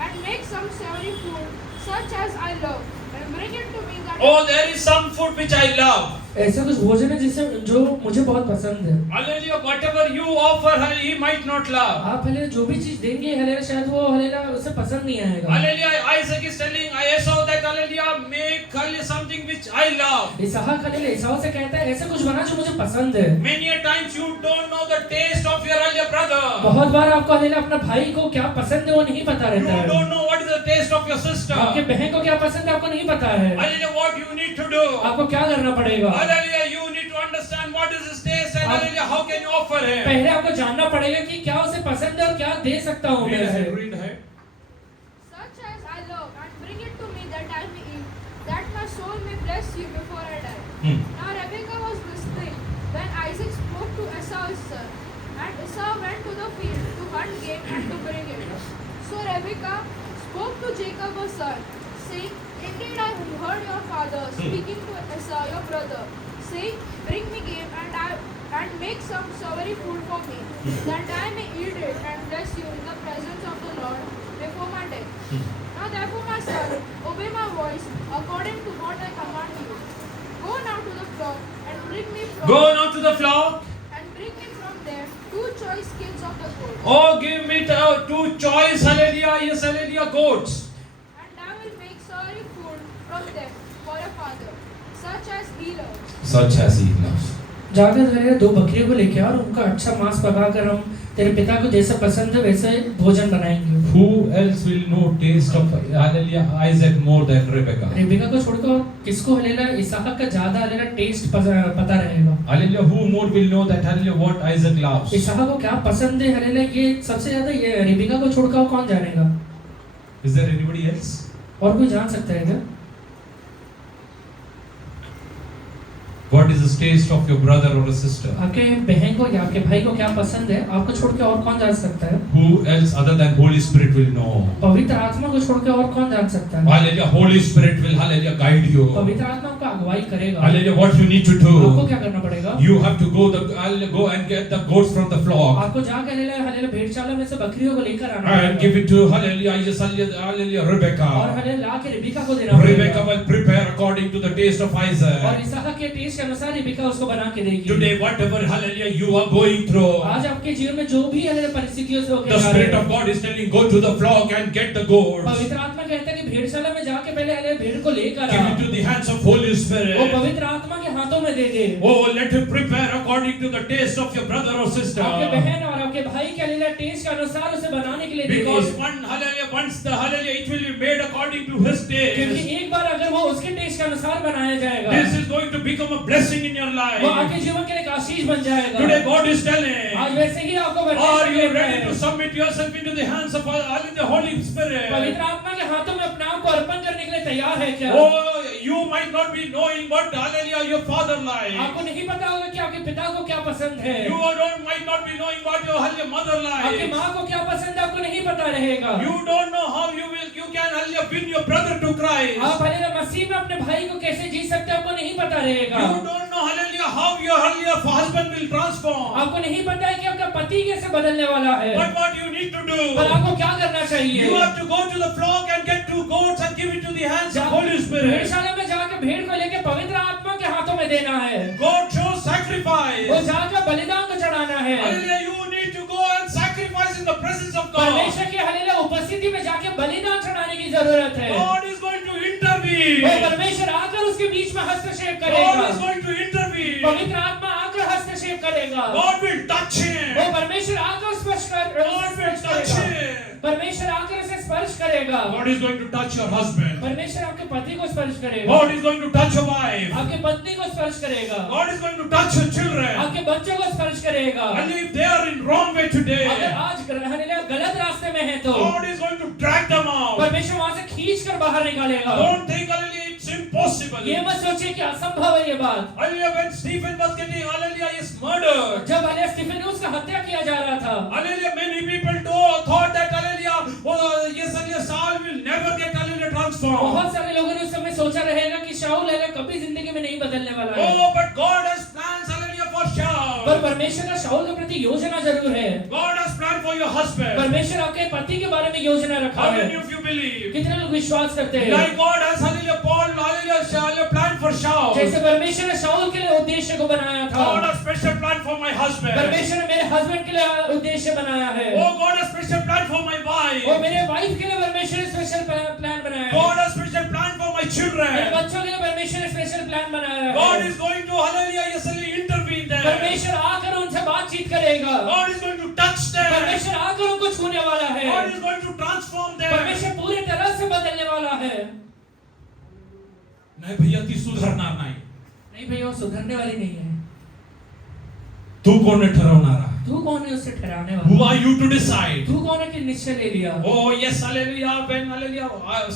And make some savory food, such as I love, and bring it to me that Oh, there is some food which I love. ऐसा कुछ भोजन है जिसे जो मुझे बहुत पसंद है। Hallelujah, whatever you offer, he might not love. आप हालेलुया जो भी चीज देंगे हालेलुया शायद वो हालेलुया उसे पसंद नहीं आएगा। Hallelujah, Isaac is telling Esau that hallelujah, make hallelujah something which I love. इसहाक हालेलुया एसाव से कहता है ऐसा कुछ बना जो मुझे पसंद है। Many a times you don't know the taste of your hallelujah brother. बहुत बार आपको हालेलुया अपना भाई को क्या पसंद है वो नहीं पता You रहता है। don't know what is the taste of your sister. आपके बहन को क्या पसंद है आपको नहीं पता है। Hallelujah, what you need to do. आपको क्या करना पड़ेगा। Hallelujah, you need to understand what is his taste and hallelujah, how can you offer him. पहले आपको जानना पड़ेगा कि क्या उसे पसंद है और क्या दे सकता हूँ मैं उसे। Read ahead. Such as I love, and bring it to me that I may eat, that my soul may bless you before I die. Now Rebekah was listening when Isaac spoke to Esau his son, and Esau went to the field to hunt game and to bring it. So Rebekah spoke to Jacob her son, saying, Indeed I heard your father speaking to Esau your brother, saying, Bring me game and make some savory food for me, that I may eat it and bless you in the presence of the Lord before my death. Now therefore, my son, obey my voice according to what I command you. Go now to the flock and bring me from Go now to the flock. and bring me from there 2 choice skins of the goat, Oh, give me two choice hallelujah, yes hallelujah goats. and I will make savory food from them for a father, such as he loves. Such as he loves. जाकर hallelujah 2 बकरियों को लेके आ और उनका अच्छा मांस पकाकर हम तेरे पिता को जैसा पसंद है वैसे भोजन बनाएंगे। Who else will know taste of hallelujah Isaac more than Rebekah? Rebekah को छोड़कर और किसको हालेलुया इसहाक का ज्यादा हालेलुया टेस्ट पता रहेगा। Hallelujah, who more will know that hallelujah what Isaac loves? इसहाक को क्या पसंद है हालेलुया ये सबसे ज्यादा ये रेबिका को छोड़कर और कौन जानेगा। Is there anybody else? और कोई जान सकता है क्या। What is the taste of your brother or a sister? आपके बहन को या आपके भाई को क्या पसंद है आपको छोड़ के और कौन जान सकता है। Who else other than Holy Spirit will know? पवित्र आत्मा को छोड़ के और कौन जान सकता है। Hallelujah, Holy Spirit will hallelujah guide you. पवित्र आत्मा आपको अगुवाई करेगा। Hallelujah, what you need to आपको do? क्या करना पड़ेगा। You have to go and get the goats from the flock आपको जाकर हालेलुया भेड़शाला में से बकरियों को लेकर आना and give it to hallelujah, yes, hallelujah और Rebekah. हालेलुया लाके रेबिका को देना Rebekah पड़ेगा। will prepare according to the taste of और Isaac. इसहाक के टेस्ट के अनुसार रेबिका उसको बना के देगी। Today, whatever hallelujah you are going through, आज आपके जीवन में जो भी हालेलुया परिस्थितियों से होके the जा रहे Spirit हैं, of God is telling, go to the flock and get the goats. पवित्र आत्मा कहता है कि भेड़शाला में जाके पहले हालेलुया भेड़ को लेकर Give uh. it to the hands of Holy वो Spirit. पवित्र आत्मा के हाथों में दे दे। Oh, let him prepare according to the taste of your brother or sister. आपके बहन और आपके भाई के हालेलुया टेस्ट के अनुसार उसे बनाने के लिए दे Because they. once the hallelujah, it will be made according to his क्योंकि taste. एक बार अगर वो उसके टेस्ट के अनुसार बनाया जाएगा This is going to become a blessing in your वो life. आपके जीवन के लिए एक आशीष बन जाएगा। Today, God is telling, आज वैसे ही आपको are परमेश्वर you कहता ready है, to submit yourself into the hands of the Holy Spirit? पवित्र आत्मा के हाथों में अपने आप को अर्पण करने के लिए तैयार है क्या। Oh, you might not be knowing what hallelujah your father likes. आपको नहीं पता होगा कि आपके पिता को क्या पसंद है। Might not be knowing what your hallelujah mother आपके likes. माँ को क्या पसंद है आपको नहीं पता रहेगा। You don't know how you can hallelujah win your brother to Christ. आप हालेलुया मसीह में अपने भाई को कैसे जी सकते हैं आपको नहीं पता रहेगा। You don't know hallelujah how your hallelujah husband will transform. आपको नहीं पता है कि आपका पति कैसे बदलने वाला है। But what you need to पर do, आपको क्या करना चाहिए। you have to go to the flock and get 2 goats and give it to the hands of Holy Spirit. भेड़शाला में जाकर भेड़ को लेके पवित्र आत्मा के हाथों में देना है। God shows sacrifice. वो जाकर बलिदान को चढ़ाना है। Hallelujah, you need to go and sacrifice in the presence of God. परमेश्वर की हालेलुया उपस्थिति में जाके बलिदान चढ़ाने की जरूरत है। God is going to intervene. वो परमेश्वर आकर उसके बीच में हस्तक्षेप God करेगा। is going to intervene. पवित्र आत्मा आकर हस्तक्षेप करेगा। God will touch him. वो परमेश्वर आकर स्पर्श God will touch करेगा। him. परमेश्वर आकर उसे स्पर्श करेगा। God is going to touch your husband. परमेश्वर आपके पति को स्पर्श करेगा। God is going to touch your wife. आपके पत्नी को स्पर्श करेगा। God is going to touch your children. आपके बच्चों को स्पर्श करेगा। And if they are in wrong way अगर today, आज हालेलुया गलत रास्ते में है तो God is going to drag them out. परमेश्वर वहां से खींच कर बाहर निकालेगा। Don't think hallelujah it's impossible. ये मत सोचिए कि असंभव है ये बात। Hallelujah, when Stephen was getting hallelujah is murdered. जब हालेलुया स्टीफेनुस का हत्या किया जा रहा था, Hallelujah, many people thought that hallelujah, yes, hallelujah, Saul will never get hallelujah transformed. बहुत सारे लोगों ने उस समय सोचा रहेगा कि शाऊल हालेलुया कभी जिंदगी में नहीं बदलने वाला है। Oh, but God has plans hallelujah for Saul. पर परमेश्वर का शाऊल के प्रति योजना जरूर है। God has planned for your husband. परमेश्वर आपके पति के बारे में योजना रखा How है। many of you believe? कितने लोग विश्वास करते हैं? Like God has hallelujah Paul hallelujah planned for Shaul. जैसे परमेश्वर ने शाऊल के लिए उद्देश्य को बनाया था, God has special plan for my husband. परमेश्वर ने मेरे हस्बैंड के लिए उद्देश्य बनाया है। Oh, God has special plan for my wife. और मेरे वाइफ के लिए परमेश्वर ने स्पेशल प्लान बनाया है। God has special plan for my मेरे children. बच्चों के लिए परमेश्वर ने स्पेशल प्लान बनाया है। God is going to, hallelujah, yes, intervene there. परमेश्वर आकर उनसे बातचीत करेगा, God is going to touch them. परमेश्वर आकर उनको छूने वाला है, God is going to transform them. परमेश्वर पूरी तरह से बदलने वाला है। नाही भैया, ती सुधारणार नाही. नहीं भैया, वो सुधरने वाली नहीं है। तू कोण आहे ठरवणारा? तू कौन है उसे ठहराने Who वाला? are you to decide? तू कौन है कि निश्चय ले लिया? Oh yes, hallelujah, when hallelujah.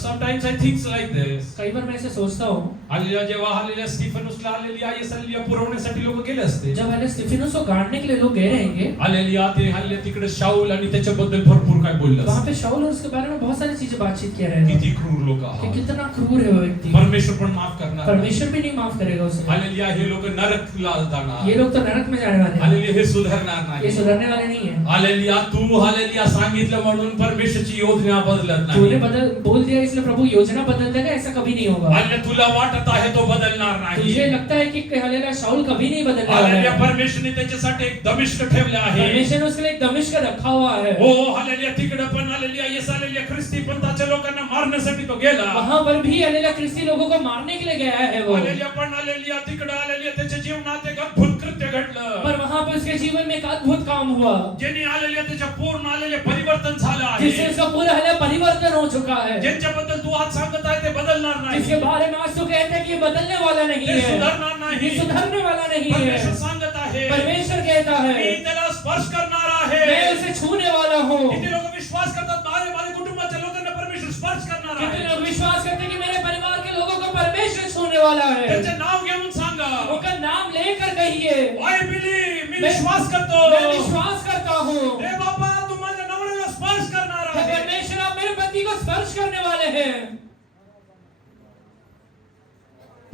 Sometimes I think like this. कई बार मैं ऐसे सोचता हूँ, Hallelujah, जेव्हा hallelujah स्टीफनसला hallelujah yes hallelujah पुरवण्यासाठी लोक गेले असते. जब हले स्टीफेनस को गाड़ने के लिए लोग गए रहेंगे, hallelujah ते hallelujah तिकडे शाऊल आणि त्याच्याबद्दल भरपूर काय बोललं. वहाँ पे शाऊल और उसके बारे में बहुत सारी चीजें बातचीत किया रहेगा किती क्रूर लोक कि आहात. कितना क्रूर है वो व्यक्ति। परमेश्वर पण माफ करणार. परमेश्वर भी नहीं माफ करेगा उसे। hallelujah हे लोक नरकला जाणार. ये लोग तो नरक में जाने वाले हैं, hallelujah हे सुधारणार ये नाही. सुधरने वाले नहीं है। hallelujah तू hallelujah सांगितलं म्हणून परमेश्वरची योजना बदलत तूने नाही. बोल दिया इसलिए प्रभु योजना बदल देगा, ऐसा कभी नहीं होगा। hallelujah तुला वाटत आहे तो बदलणार नाही. तुझे लगता है कि हालेलुया शाऊल कभी नहीं बदलने वाला hallelujah है। परमेश्वरने त्याच्यासाठी एक दमिश्क ठेवलं आहे. परमेश्वर ने उसके लिए एक दमिश्क रखा हुआ है। हो हालेलुया तिकडे पण हालेलुया येस हालेलुया ख्रिस्ती पंथाच्या लोकांना मारण्यासाठी तो गेला. वहां पर भी हालेलुया ख्रिस्ती लोगों को मारने के लिए गया है वो। हालेलुया पण हालेलुया तिकडे हालेलुया त्याच्या जीवनात एक अद्भुत कृत्य घडलं. पर वहां पर उसके जीवन में एक अद्भुत काम हुआ, ज्यांनी हालेलुया त्याच्या पूर्ण हालेलुया परिवर्तन झालं जिससे आहे. उसका पूरा हालेलुया परिवर्तन हो चुका है, ज्यांच्याबद्दल तू आज सांगत आहे ते बदलणार नाही. जिसके बारे में आज तो कहते हैं कि ये बदलने वाला नहीं ते है, सुधारणार नाही. ये सुधरने वाला नहीं परमेश्वर है। सांगत आहे परमेश्वर कहता मी है त्याला स्पर्श करणार मैं आहे. उसे छूने वाला हूँ। किती लोक विश्वास करतात माझ्या कुटुंबाच्या लोकांना परमेश्वर स्पर्श करणार कितने आहे. लोग विश्वास करते हैं कि मेरे परिवार के लोगों को परमेश्वर छूने वाला है? त्याचे नाव घेऊन सांगा. उनका नाम लेकर कहिए I believe मी मैं- विश्वास करतो. मैं विश्वास करता हूँ हे बाबा तू माझ्या नवऱ्याला स्पर्श करणार कि आहे. परमेश्वर आप मेरे पति को स्पर्श करने वाले हैं।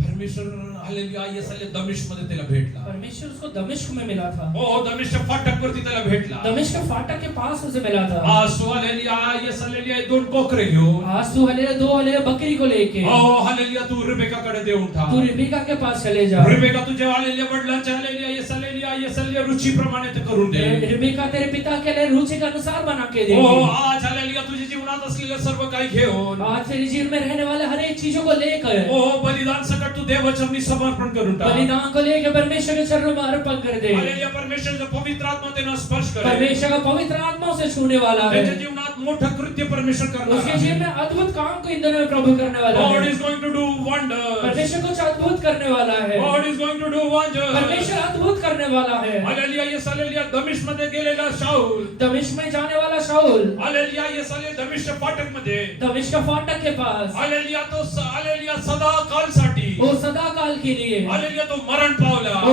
परमेश्वर हालेलुया येसाले दमिश्क मध्ये त्याला भेटला. परमेश्वर उसको दमिश्क में मिला था, हो दमिश्क फाटक वरती त्याला भेटला. दमिश्क फाटक के पास उसे मिला था। आसू हालेलुया येसालेलुया दोन कोकरे घेऊन आज तू हालेलुया दो हालेलुया बकरी को लेके हो हालेलुया तू रिबेकाकडे देऊन तू टाक. रिबेका के पास चले जा। रिबेका तुझ्या हालेलुया वडिलांच्या हालेलुया येसालेलुया रुचीप्रमाणे ते करून दे. रिबेका तेरे पिता के लिए रुचि के अनुसार बना के हो देगी। आज हालेलुया तुझ्या जीवनात असलेलं सर्व काही घेऊन आज तेरे जीवन में रहने वाले हर एक चीजों को लेकर हो बलिदान सकट तू देवचरणी समर्पण करून टाक. बलिदान को लेकर परमेश्वर के चरणों में अर्पण कर दे। हालेलुया परमेश्वरचा पवित्र आत्मा त्यांना स्पर्श करे. परमेश्वर का पवित्र आत्मा उसे छूने वाला है। त्याच्या जीवनात मोठं कृत्य परमेश्वर करणार उसके आहे. जीवन में अद्भुत काम को इन दिनों में प्रभु करने वाला God है। is going to do wonders. परमेश्वर कुछ अद्भुत करने वाला है। God is going to do wonders. परमेश्वर अद्भुत करने वाला है। हालेलुया येस हालेलुया दमिश्क मध्ये गेलेला शाऊल. दमिश्क में जाने वाला शाऊल हालेलुया येस हालेलुया दमिश्क फाटक मध्ये दमिश्क का फाटक के पास हालेलुया तो हालेलुया सदा कालसाठी वो सदा काल के लिए हालेलुया तो मरण पावला. वो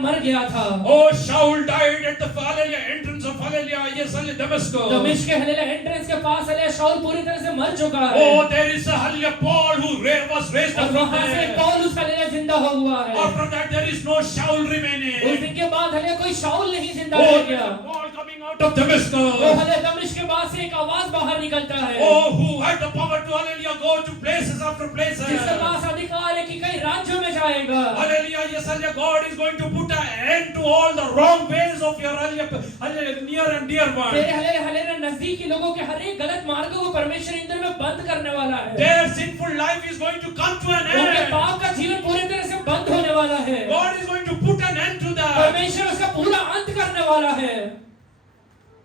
मर गया था। Oh Shaul died at the hallelujah entrance of hallelujah yes hallelujah Damascus. दमिश्क के हालेलुया एंट्रेंस के पास हालेलुया शाऊल पूरी तरह से मर चुका है। Oh there is a hallelujah Paul who was raised और up from वहां से there. पौल उसका हालेलुया जिंदा हो हुआ है। After that there is no Shaul उस remaining. दिन के बाद हालेलुया कोई शाऊल नहीं जिंदा Oh रह there is गया। a Paul coming out of वो Damascus. हालेलुया दमिश्क के बाद से एक आवाज बाहर निकलता है, Oh who had the power to hallelujah go to places after places. जिसके पास अधिकार है कि कई राज्यों में जाएगा। Hallelujah, yes, hallelujah. God is going to put an end to all the wrong ways of your hallelujah, near and dear one. तेरे hallelujah नजदीकी लोगों के हर एक गलत मार्गों को परमेश्वर इन दिनों में बंद करने वाला है। Their sinful life is going to come to an उनके end. पाप का जीवन पूरी तरह से बंद होने वाला है। God is going to put an end to that. परमेश्वर उसका पूरा अंत करने वाला है।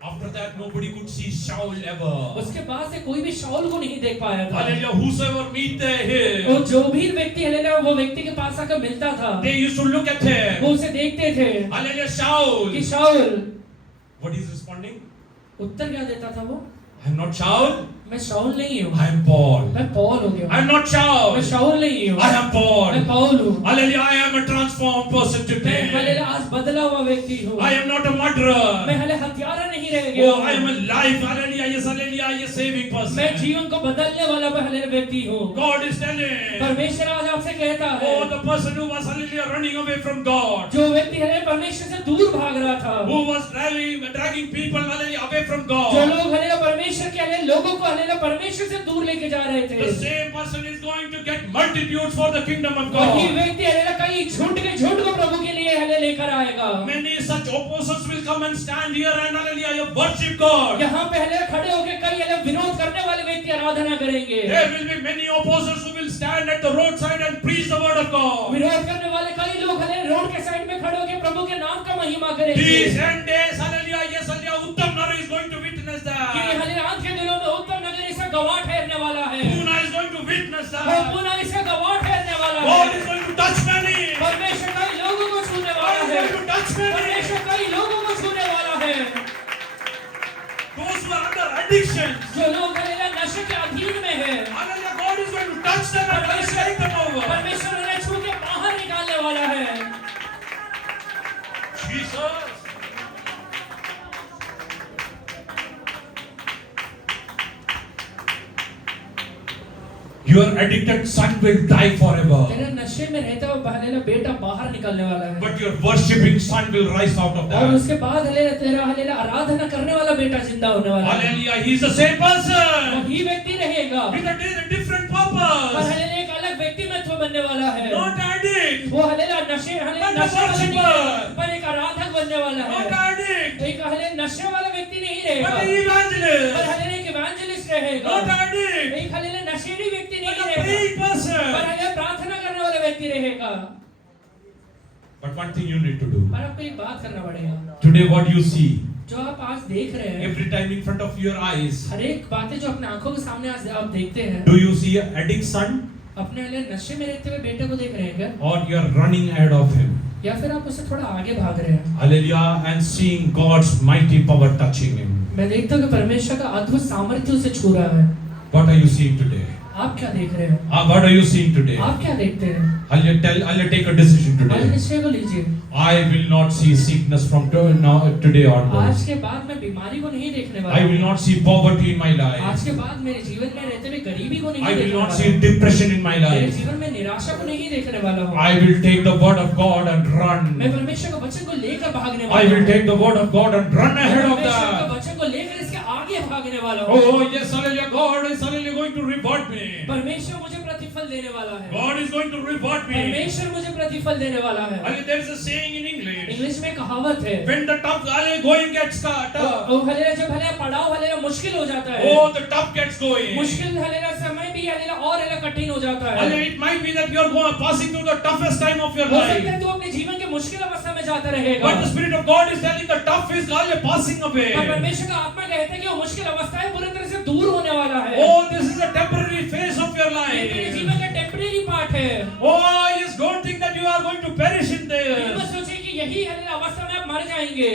After that, nobody could see Shaul ever. उसके बाद से कोई भी शाऊल को नहीं देख पाया था। Hallelujah, whosoever meet him, वो जो भी व्यक्ति हालेलुया वो व्यक्ति के पास आकर मिलता था, they used to look at him. वो उसे देखते थे Hallelujah, Shaul. कि शाऊल। What is responding? उत्तर क्या देता था वो? I am not Shaul. मैं शाऊल नहीं हूँ, I am Paul. मैं पौल हो गया I am not Shaul. मैं शाऊल नहीं हूँ, I am Paul. मैं पौल हूँ। Hallelujah, I am a transformed person मैं today. हालेलुया आज बदला हुआ व्यक्ति हूँ। I am not a murderer. मैं हालेलुया हत्यारा नहीं रह गया Oh, I am a life. Hallelujah, yes, hallelujah, yes, saving person. मैं जीवन को बदलने वाला हालेलुया व्यक्ति हूँ। God is telling. परमेश्वर आज आपसे कहता है, Oh, the person who was hallelujah running away from God, जो व्यक्ति हालेलुया परमेश्वर से दूर भाग रहा था, who was dragging people hallelujah away from जो God. लोग हालेलुया परमेश्वर के हालेलुया लोगों को हालेलुया परमेश्वर से दूर लेके जा रहे थे, the same person is going to get multitudes for the kingdom of वही God. व्यक्ति हालेलुया कई झुंड को प्रभु के लिए हालेलुया लेकर आएगा। Many such opposers will come and stand here and hallelujah worship God. यहाँ पे हालेलुया खड़े होकर कई हालेलुया विरोध करने वाले व्यक्ति आराधना करेंगे। There will be many opposers who will stand at the roadside and preach the word of God. विरोध करने वाले कई लोग हालेलुया रोड के साइड में खड़े होकर प्रभु के नाम का महिमा करेंगे। These end days, hallelujah, yes, hallelujah, Uttam Nara is going to witness कि that. हालेलुया अंत के दिनों में उत्तम नगर इसका गवाह ठहरने वाला है। Pune is going to witness वो that. पुनः इसका गवाह ठहरने वाला God है। is going to touch many. परमेश्वर कई लोगों को छूने God वाला is है। going to touch many. परमेश्वर कई लोगों को छूने वाला है। Those who are under addiction, जो लोग हालेलुया नशे के अधीन में है, hallelujah, God is going to touch them and take them over. परमेश्वर उन्हें छू के बाहर निकालने वाला है। Jesus. Your addicted son will die forever. तेरे नशे में रहता हुआ हालेलुया बेटा बाहर निकलने वाला है। But your worshipping son will rise out of और that. उसके बाद हालेलुया तेरा हालेलुया आराधना करने वाला बेटा जिंदा होने वाला है। Hallelujah, he is the same person वही व्यक्ति रहेगा, with a different और purpose. हालेलुया एक अलग व्यक्तित्व बनने वाला है। Not addict, वो हालेलुया नशे हालेलुया But a नशे वाला नहीं है, worshiper. पर एक आराधक बनने वाला not है। addict, एक हालेलुया नशे वाला व्यक्ति नहीं but रहेगा, an पर evangelist. हालेलुया एक इवेंजलिस्ट रहेगा। Not addict, एक हालेलुया नशेड़ी व्यक्ति but नहीं a रहेगा, praying पर person. हालेलुया प्रार्थना करने वाला व्यक्ति रहेगा। But one thing you need to do. पर आपको एक बात करना पड़ेगा, Today what you see, जो आप आज देख रहे हैं, every time in front of your eyes, हर एक बातें जो अपने आंखों के सामने आज आप देखते हैं, do you see an addict son अपने हालेलुया नशे में रहते हुए बेटे को देख रहे हैं क्या? or you are running ahead of him? या फिर आप उससे थोड़ा आगे भाग रहे हैं? Hallelujah, and seeing God's mighty power touching him. मैं देखता हूँ कि परमेश्वर का अद्भुत सामर्थ्य उसे छू रहा है। What are you seeing today? आप क्या देख रहे हैं? What are you seeing today? आप क्या देखते हैं? I'll take a decision आज today. निश्चय को लीजिए, I will not see sickness from today आज onwards. के बाद मैं बीमारी को नहीं देखने I वाला will हूँ। not see poverty in my आज life. के बाद मेरे जीवन में रहते हुए गरीबी को नहीं I will देखने not वाला see हूँ। depression in my मेरे life. जीवन में निराशा को नहीं देखने वाला हूँ। I will take the word of God and मैं run. परमेश्वर के वचन को लेकर भागने I वाला will हूँ। take the word of God and run मैं ahead of परमेश्वर के that. वचन को लेकर इसके आगे भागने वाला हूँ। Oh yes, hallelujah. God is hallelujah going to reward me. परमेश्वर मुझे प्रतिफल देने वाला है। God is going to reward me. परमेश्वर मुझे प्रतिफल देने वाला है। Hallelujah, there is a saying in English. English में कहावत है, When the tough going gets tough, hallelujah जब हालेलुया पड़ाव हालेलुया मुश्किल हो जाता है, oh the tough gets going. मुश्किल हालेलुया समय भी हालेलुया और हालेलुया कठिन हो जाता है। Hallelujah, it might be that you are passing through the toughest time of your हो सकता life. है तू अपने जीवन के मुश्किल अवस्था में जाता रहेगा, But the Spirit of God is telling the tough is hallelujah passing पर away. परमेश्वर का आत्मा कहता है कि वो मुश्किल अवस्था है पूरी तरह से दूर होने वाला है। Oh, this is a temporary phase of your ये तेरे life. जीवन का टेम्परेरी पार्ट है। Oh, yes, don't think that you are going to perish in ये this. मत सोचिए कि यही हालेलुया अवस्था में आप मर जाएंगे।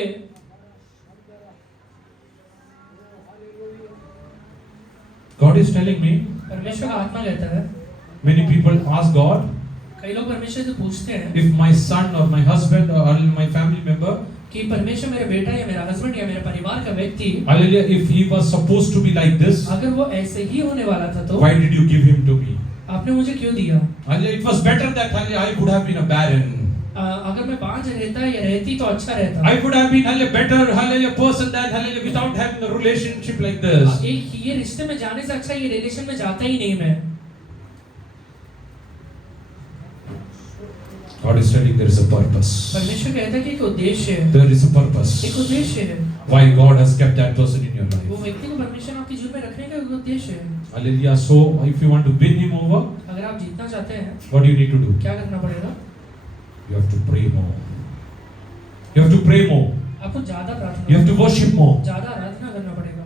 God is telling me, परमेश्वर का आत्मा कहता है, many people ask God, कई लोग परमेश्वर से पूछते हैं if my son or my husband or my family member, कि परमेश्वर मेरे बेटा या मेरा हस्बैंड या मेरे परिवार का व्यक्ति hallelujah, if he was supposed to be like this, अगर वो ऐसे ही होने वाला था तो why did you give him to me? आपने मुझे क्यों दिया? Hallelujah, it was better that hallelujah, I would have been a barren. अगर मैं बांझ रहता या रहती तो अच्छा रहता। I would have been hallelujah, better hallelujah, person than hallelujah, without having a relationship like this. एक ये रिश्ते में जाने से अच्छा ये रिलेशन में जाता ही नहीं मैं। God is telling there is a purpose. परमेश्वर कहता है कि एक उद्देश्य है, There is a purpose. एक उद्देश्य है। Why God has kept that person in your वो life. व्यक्ति को परमेश्वर आपके जीवन में रखने का एक उद्देश्य है। Hallelujah. So if you want to win him over, अगर आप जीतना चाहते हैं, what do you need to do? क्या करना पड़ेगा? You have to pray more. You have to pray more. आपको ज्यादा You have प्रार्थना, to worship more. ज्यादा आराधना करना पड़ेगा।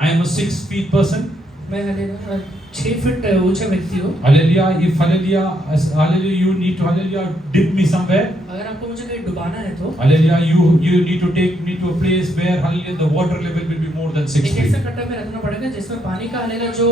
I am a 6 feet person. मैं हालेलुया 6 फीट ऊंचा व्यक्ति हूँ। Hallelujah. If hallelujah, you need to hallelujah dip me somewhere. अगर आपको मुझे कहीं डुबाना है तो Hallelujah. You need to take me to a place where hallelujah the water level will be more than 6 एक ऐसा feet. गड्ढा में रखना पड़ेगा जिसमें पानी का हालेलुया जो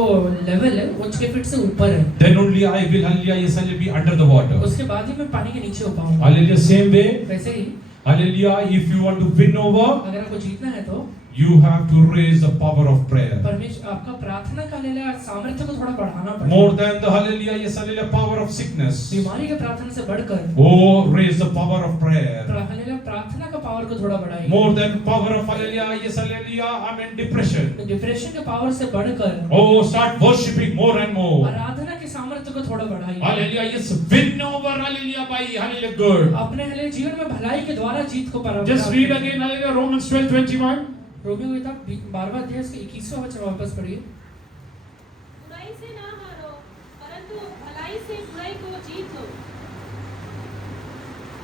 लेवल है वो 6 फीट से ऊपर है। Then only I will hallelujah yes hallelujah be under the water. उसके बाद ही मैं पानी के नीचे हो पाऊंगा। Hallelujah. Same way. वैसे ही Hallelujah. If you want to win over, अगर आपको जीतना है तो You have to raise the power of prayer. परमेश्वर आपका प्रार्थना का हालेलुया सामर्थ्य को थोड़ा बढ़ाना पड़ेगा। More than the hallelujah, yes, hallelujah, power of sickness. बीमारी के प्रार्थना से बढ़कर Oh, raise the power of prayer. Hallelujah प्रार्थना का पावर को थोड़ा बढ़ाइए। More than power of hallelujah, yes, hallelujah, I mean depression. Depression के पावर से बढ़कर Oh, start worshiping more and more. आराधना के सामर्थ्य को थोड़ा बढ़ाइए। Hallelujah, yes, win over hallelujah by hallelujah good. अपने हालेलुया जीवन में भलाई के द्वारा जीत को प्राप्त Just read again hallelujah Romans 12:21. Romeo की किताब 12वां अध्याय इसके 21वां वचन वापस पढ़िए। बुराई से ना हारो, परंतु भलाई से बुराई को जीत लो।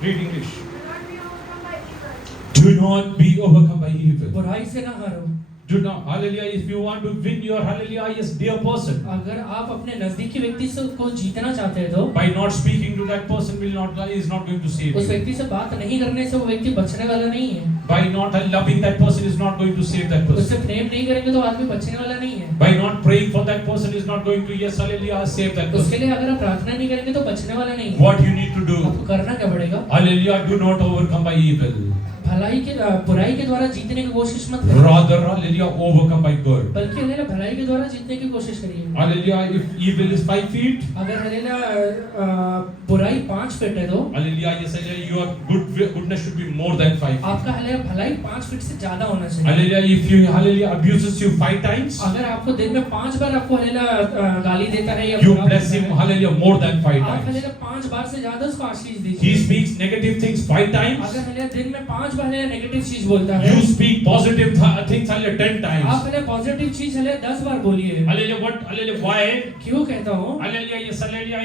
Read English. Do not be overcome by evil. Do not be overcome by evil. बुराई से ना हारो। Do not, hallelujah, if you want to win your hallelujah, yes, dear person. अगर आप अपने नजदीकी व्यक्ति से को जीतना चाहते हैं तो By not speaking to that person is not going to save उस you. व्यक्ति से बात नहीं करने से वो व्यक्ति बचने वाला नहीं है। By not loving that person is not going to save that person. उससे प्रेम नहीं करेंगे तो आदमी बचने वाला नहीं है। By not praying for that person is not going to, yes, hallelujah, save that उसके person. लिए अगर आप प्रार्थना नहीं करेंगे तो बचने वाला नहीं है। What you need to do, आपको करना क्या पड़ेगा? hallelujah, do not overcome by evil. बुराई के द्वारा जीतने की कोशिश मत करिए। Rather, hallelujah, overcome by good. बल्कि हालेलुया भलाई के द्वारा जीतने की कोशिश करिए। Hallelujah, if evil is 5 feet, अगर हालेलुया बुराई 5 फीट है तो hallelujah, yes, hallelujah, your goodness should be more than 5 feet. आपका हालेलुया भलाई 5 फीट से ज्यादा होना चाहिए। Hallelujah, if you, hallelujah, abuses you 5 times, अगर आपको दिन में 5 बार आपको हालेलुया गाली देता है या you बुरा bless बोलता him, है, hallelujah, more than 5 आप times. हालेलुया 5 बार से ज्यादा उसको आशीष He दीजिए। speaks negative things 5 times, अगर हालेलुया दिन में 5 बार हालेलुया नेगेटिव चीज बोलता है, you speak positive things, hallelujah, 10 आप times. हालेलुया पॉजिटिव चीज हालेलुया 10 बार बोलिए। Hallelujah, what, hallelujah, why? क्यों कहता हूँ? Hallelujah, yes, hallelujah,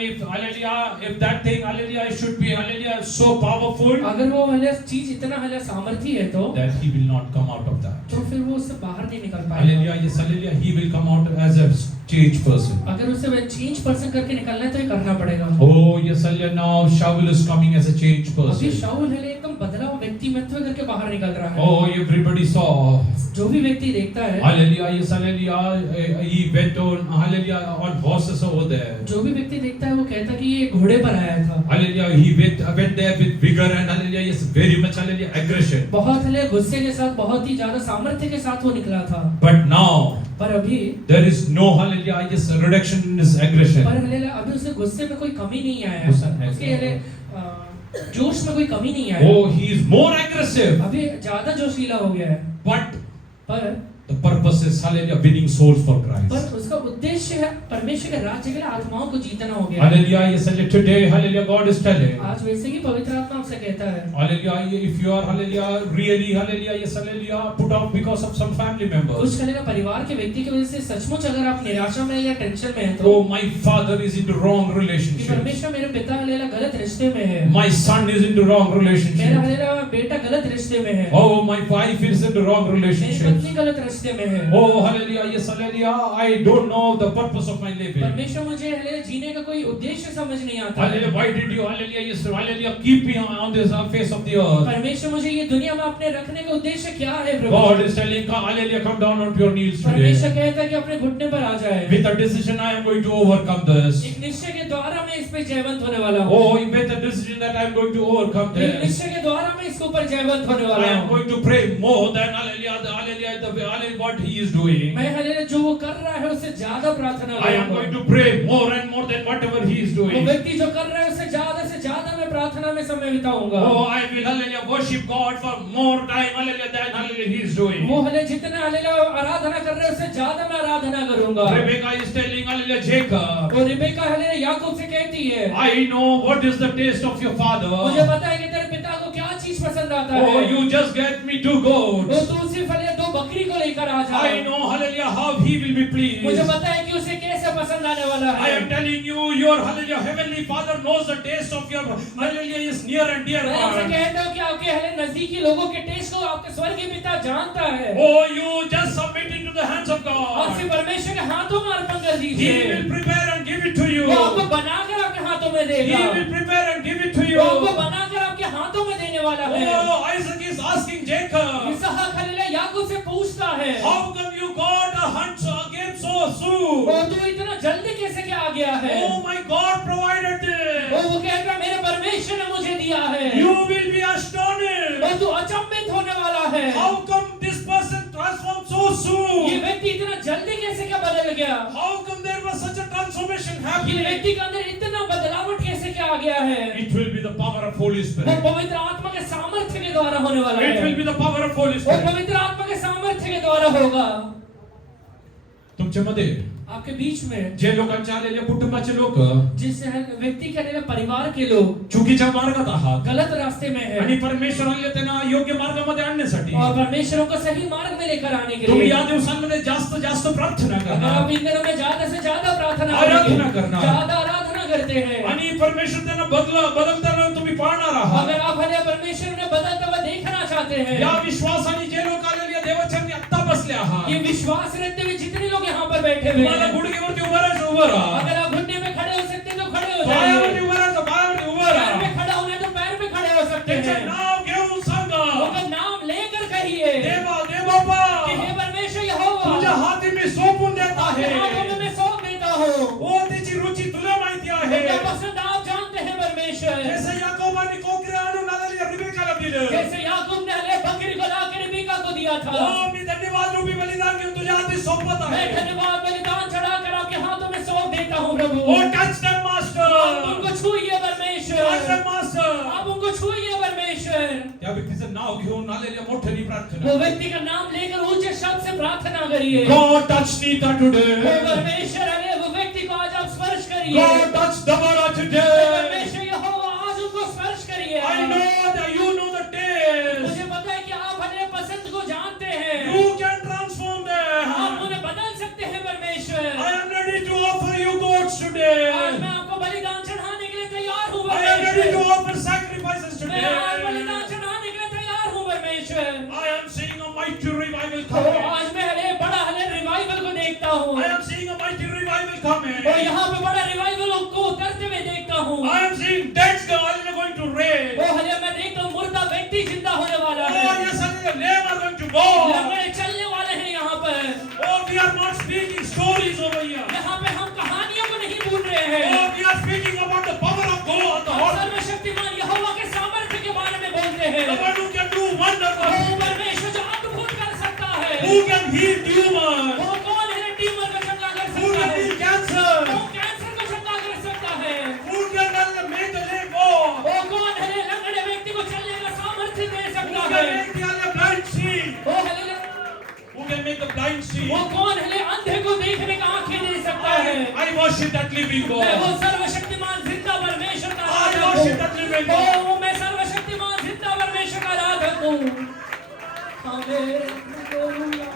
if that thing, hallelujah, should be, hallelujah, so powerful, अगर वो हालेलुया चीज इतना हालेलुया सामर्थी है तो that he will not come out of that. तो फिर वो उससे बाहर नहीं निकल पाएगा। Hallelujah, yes, hallelujah, he will come out as a changed person. अगर उसे चेंज पर्सन करके निकलना है तो ये करना पड़ेगा। Oh, yes, hallelujah, now Shaul is coming as a changed अभी person. शाऊल हालेलुया एकदम बदला हुआ व्यक्तित्व करके बाहर निकल रहा है। Oh, everybody saw. जो भी व्यक्ति देखता है, Hallelujah, yes, hallelujah, he went on, hallelujah, on horses over there. जो भी व्यक्ति देखता है वो कहता है कि ये घोड़े पर आया था। Hallelujah, he went there with vigor and hallelujah, yes, very much, hallelujah, aggression. बहुत हालेलुया गुस्से के साथ, बहुत ही ज्यादा सामर्थ्य के साथ वो निकला था। But now, पर अभी there is no, hallelujah, yes, reduction in his aggression. पर हालेलुया अभी उसे गुस्से में कोई कमी नहीं आया गुस्सा है। है। उसके हालेलुया जोश में कोई कमी नहीं आई। Oh, he is more aggressive. अभी ज्यादा जोशीला हो गया है। But पर the purpose is, hallelujah, winning souls for Christ. पर उसका उद्देश्य है परमेश्वर के राज्य के लिए आत्माओं को जीतना हो गया है। Hallelujah, yes, hallelujah, today, hallelujah, God is telling. आज वैसे ही पवित्र आत्मा आपसे कहता है, Hallelujah, if you are, hallelujah, really, hallelujah, yes, hallelujah, put off because of some family members. कुछ हालेलुया परिवार के व्यक्ति की वजह से सचमुच अगर आप निराशा में या टेंशन में हैं तो Oh, my father is into wrong कि relationships. परमेश्वर मेरे पिता हालेलुया गलत रिश्ते में है, My son is into wrong मेरा relationships. हालेलुया बेटा गलत रिश्ते में है, Oh, my wife is into wrong मेरी relationships. पत्नी गलत रिश्ते में है। Oh, hallelujah, yes, hallelujah, I don't know the purpose of my living. परमेश्वर मुझे हालेलुया जीने का कोई उद्देश्य समझ नहीं आता है। Hallelujah, why did you, hallelujah, yes, hallelujah, keep me on this face of the earth? परमेश्वर मुझे ये दुनिया में अपने रखने का उद्देश्य क्या है प्रभु? God is telling, hallelujah, come down on your knees परमेश्वर today. कहता है कि अपने घुटने पर आ जाए। With a decision, I am going to overcome this. एक निश्चय के द्वारा मैं इस पे जयवंत होने वाला हूँ। Oh, with a decision that I am going to overcome एक this. निश्चय के द्वारा मैं इसके ऊपर जयवंत होने I वाला am हूँ। going to pray more than, hallelujah, hallelujah, what he is doing. मैं हालेलुया जो वो कर रहा है उससे ज्यादा प्रार्थना I am करूंगा। going to pray more and more than whatever he is वो doing. व्यक्ति जो कर रहा है उससे ज्यादा मैं प्रार्थना में समय बिताऊंगा। Oh, I will, hallelujah, worship God for more time, hallelujah, than, hallelujah, he is doing. वो हालेलुया जितना हालेलुया आराधना कर रहे हैं उससे ज्यादा मैं आराधना करूंगा। Rebecca is telling, hallelujah, Jacob, और रिबेका हालेलुया याकूब से कहती है, I know what is the taste of your मुझे father. पता है कि तेरे पिता को क्या चीज पसंद आता Oh, है। you just get me 2 तो goats. तू सिर्फ हालेलुया 2 बकरी को लेकर आ जा। I know, hallelujah, how he will be pleased. मुझे पता है कि उसे कैसे पसंद आने वाला I है। am telling you, your, hallelujah, heavenly father knows the taste of your, hallelujah, is near and dear मैं आपसे one. कहता हूँ कि आपके हालेलुया नजदीकी लोगों के टेस्ट को आपके स्वर्गीय पिता जानता है। Oh, you just submit into the hands of और God. सिर्फ परमेश्वर के हाथों में अर्पण कर He दीजिए। will prepare and give it to you. वो आपको बनाकर आपके हाथों में He देगा। will prepare and give it to वो you. आपको बनाकर आपके हाथों में देने वाला है। Oh, Isaac is asking Jacob, इसहाक हालेलुया याकूब से पूछता है, how come you got a hunt again so soon? वो तू इतना जल्दी कैसे क्या आ गया है? Oh, my God provided this. वो कहता है मेरे परमेश्वर ने मुझे दिया है। You will be astonished. वो तू अचंभित होने वाला है। How come this person transferred व्यक्ति इतना जल्दी कैसे क्या बदल गया? How come there was such a transformation ये happening? व्यक्ति के अंदर इतना बदलावट कैसे क्या आ गया है? It will be the power of Holy वो Spirit. पवित्र आत्मा के सामर्थ्य के द्वारा होने वाला It will है। be the power of Holy वो Spirit. पवित्र आत्मा के सामर्थ्य के द्वारा होगा। तुमच्यामध्ये आपके बीच में जे लोकांचे आलेले कुटुंबाचे लोक जिस व्यक्ती के आलेले परिवार के लोग चुकीच्या मार्गात आहात गलत रास्ते में है आणि परमेश्वराने त्यांना योग्य मार्गामध्ये आणण्यासाठी और परमेश्वर को सही मार्ग में लेकर आने के तुम्ही लिए या दिवसांमध्ये जास्त जास्त प्रार्थना अगर करा आप इन दिनों में ज्यादा से ज्यादा प्रार्थना आराधना करेंगे, करना। ज्यादा आराधना करते हैं, आणि परमेश्वर त्यांना बदलताना तुम्ही पाहणार आहात अगर आप हमें परमेश्वर ने बदलता हुआ देखना चाहते हैं, या विश्वासाने जे लोक आलेले देवाच्या आत्ता बसले आहात ये विश्वास रखते हुए जितने लोग यहाँ पर बैठे हुए तुम्हाला हैं, गुडघेवरती उभं राहायचं उभं राहा अगर आप घुटने में खड़े हो सकते हैं तो खड़े हो पायावरती जाइए, उभं राहायचं पायावरती उभं पैर राहा में खड़ा होना है तो पैर में खड़े हो सकते त्याचे हैं, नाव घेऊन सांगा उनका नाम लेकर कहिए देवा देवोबा कि हे परमेश्वर यहोवा, तुझ्या हाती मी सोपून देत आपके आहे हाथों में मैं सौंप देता हूँ, ओ त्याची रुची तुला माहिती आहे उनका पसंद आप जानते हैं परमेश्वर। जैसे याकोबाने कोकरे आणून आलेली रिबेकाला दिलं जैसे याकूब ने हले बकरी को लाकर रिबेका को दिया था, ओ मी धन्यवाद रूपी बलिदान घेऊन तुझ्या हाती सोपत मैं आहे धन्यवाद बलिदान चढ़ाकर आपके हाथों में सौंप देता हूँ प्रभु। ओ टच देम मास्टर आप उनको छूइए परमेश्वर, टच देम मास्टर आप उनको छूइए परमेश्वर। त्या व्यक्तीचं नाव घेऊन आलेल्या मोठ्याने प्रार्थना वो व्यक्ति का नाम लेकर ऊंचे शब्द से प्रार्थना करिए। God touch Nita वो today परमेश्वर अरे वो व्यक्ति को आज आप स्पर्श करिए। God touch Damara today परमेश्वर यहोवा आज उनको स्पर्श करिए। I know that you know the taste मुझे पता है कि आप हमें पसंद को जानते हैं, you can transform them आप उन्हें बदल सकते हैं परमेश्वर। I am ready to offer you goats today आज मैं आपको बलिदान चढ़ाने के लिए तैयार हूँ I am ready to परमेश्वर। offer sacrifices मैं आज today बलिदान चढ़ाने के लिए तैयार हूँ परमेश्वर। I am seeing a mighty revival तो coming आज मैं हले बड़ा हले रिवाइवल को देखता हूँ I am seeing a mighty revival coming और यहाँ पे बड़ा रिवाइवल को उतरते हुए देखता हूँ। I am seeing dead girls going to raise वो हले मैं देखता हूँ मुर्दा व्यक्ति जिंदा होने वाला है, oh yes and the lame are going to go लंगड़े चलने वाले हैं यहाँ पर। oh we are not speaking stories over here यहाँ पे हम कहानियों को नहीं भूल रहे हैं, oh we are speaking about the power of God the हम Holy सर्वशक्तिमान यहोवा के सामर्थ्य के बारे में बोलते हैं। the one who can do wonders वो परमेश्वर जो अद्भुत कर सकता है, who can heal tumors वो कौन है ट्यूमर को चंगा कर who सकता can है, heal cancer वो कैंसर को चंगा कर सकता है, who can make the leg walk वो कौन है लंगड़े व्यक्ति को चलने का सामर्थ्य दे who सकता can है, make the blind see वो है who can make the blind see वो कौन है अंधे को देखने का आंखें दे सकता है। I worship that living मैं वो God सर्वशक्तिमान जिंदा परमेश्वर का I आराधक worship that living हूँ। God ओ मैं सर्वशक्तिमान जिंदा परमेश्वर का आराधक हूँ। Hallelujah.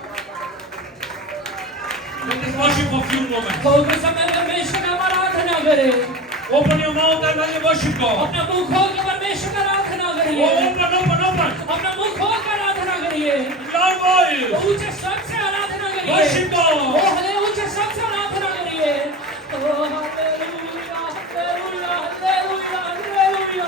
let us worship for few moments तो कुछ समय परमेश्वर का आराधना करें, open your mouth and let us worship God अपना मुंह खोल के परमेश्वर का आराधना करिए, open अपना मुंह खोल कर आराधना करिए, loud voice ऊंचे स्वर से आराधना करिए, worship ओ God हले ऊंचे स्वर से आराधना करिए। ओ हालेलुया हालेलुया हालेलुया हालेलुया।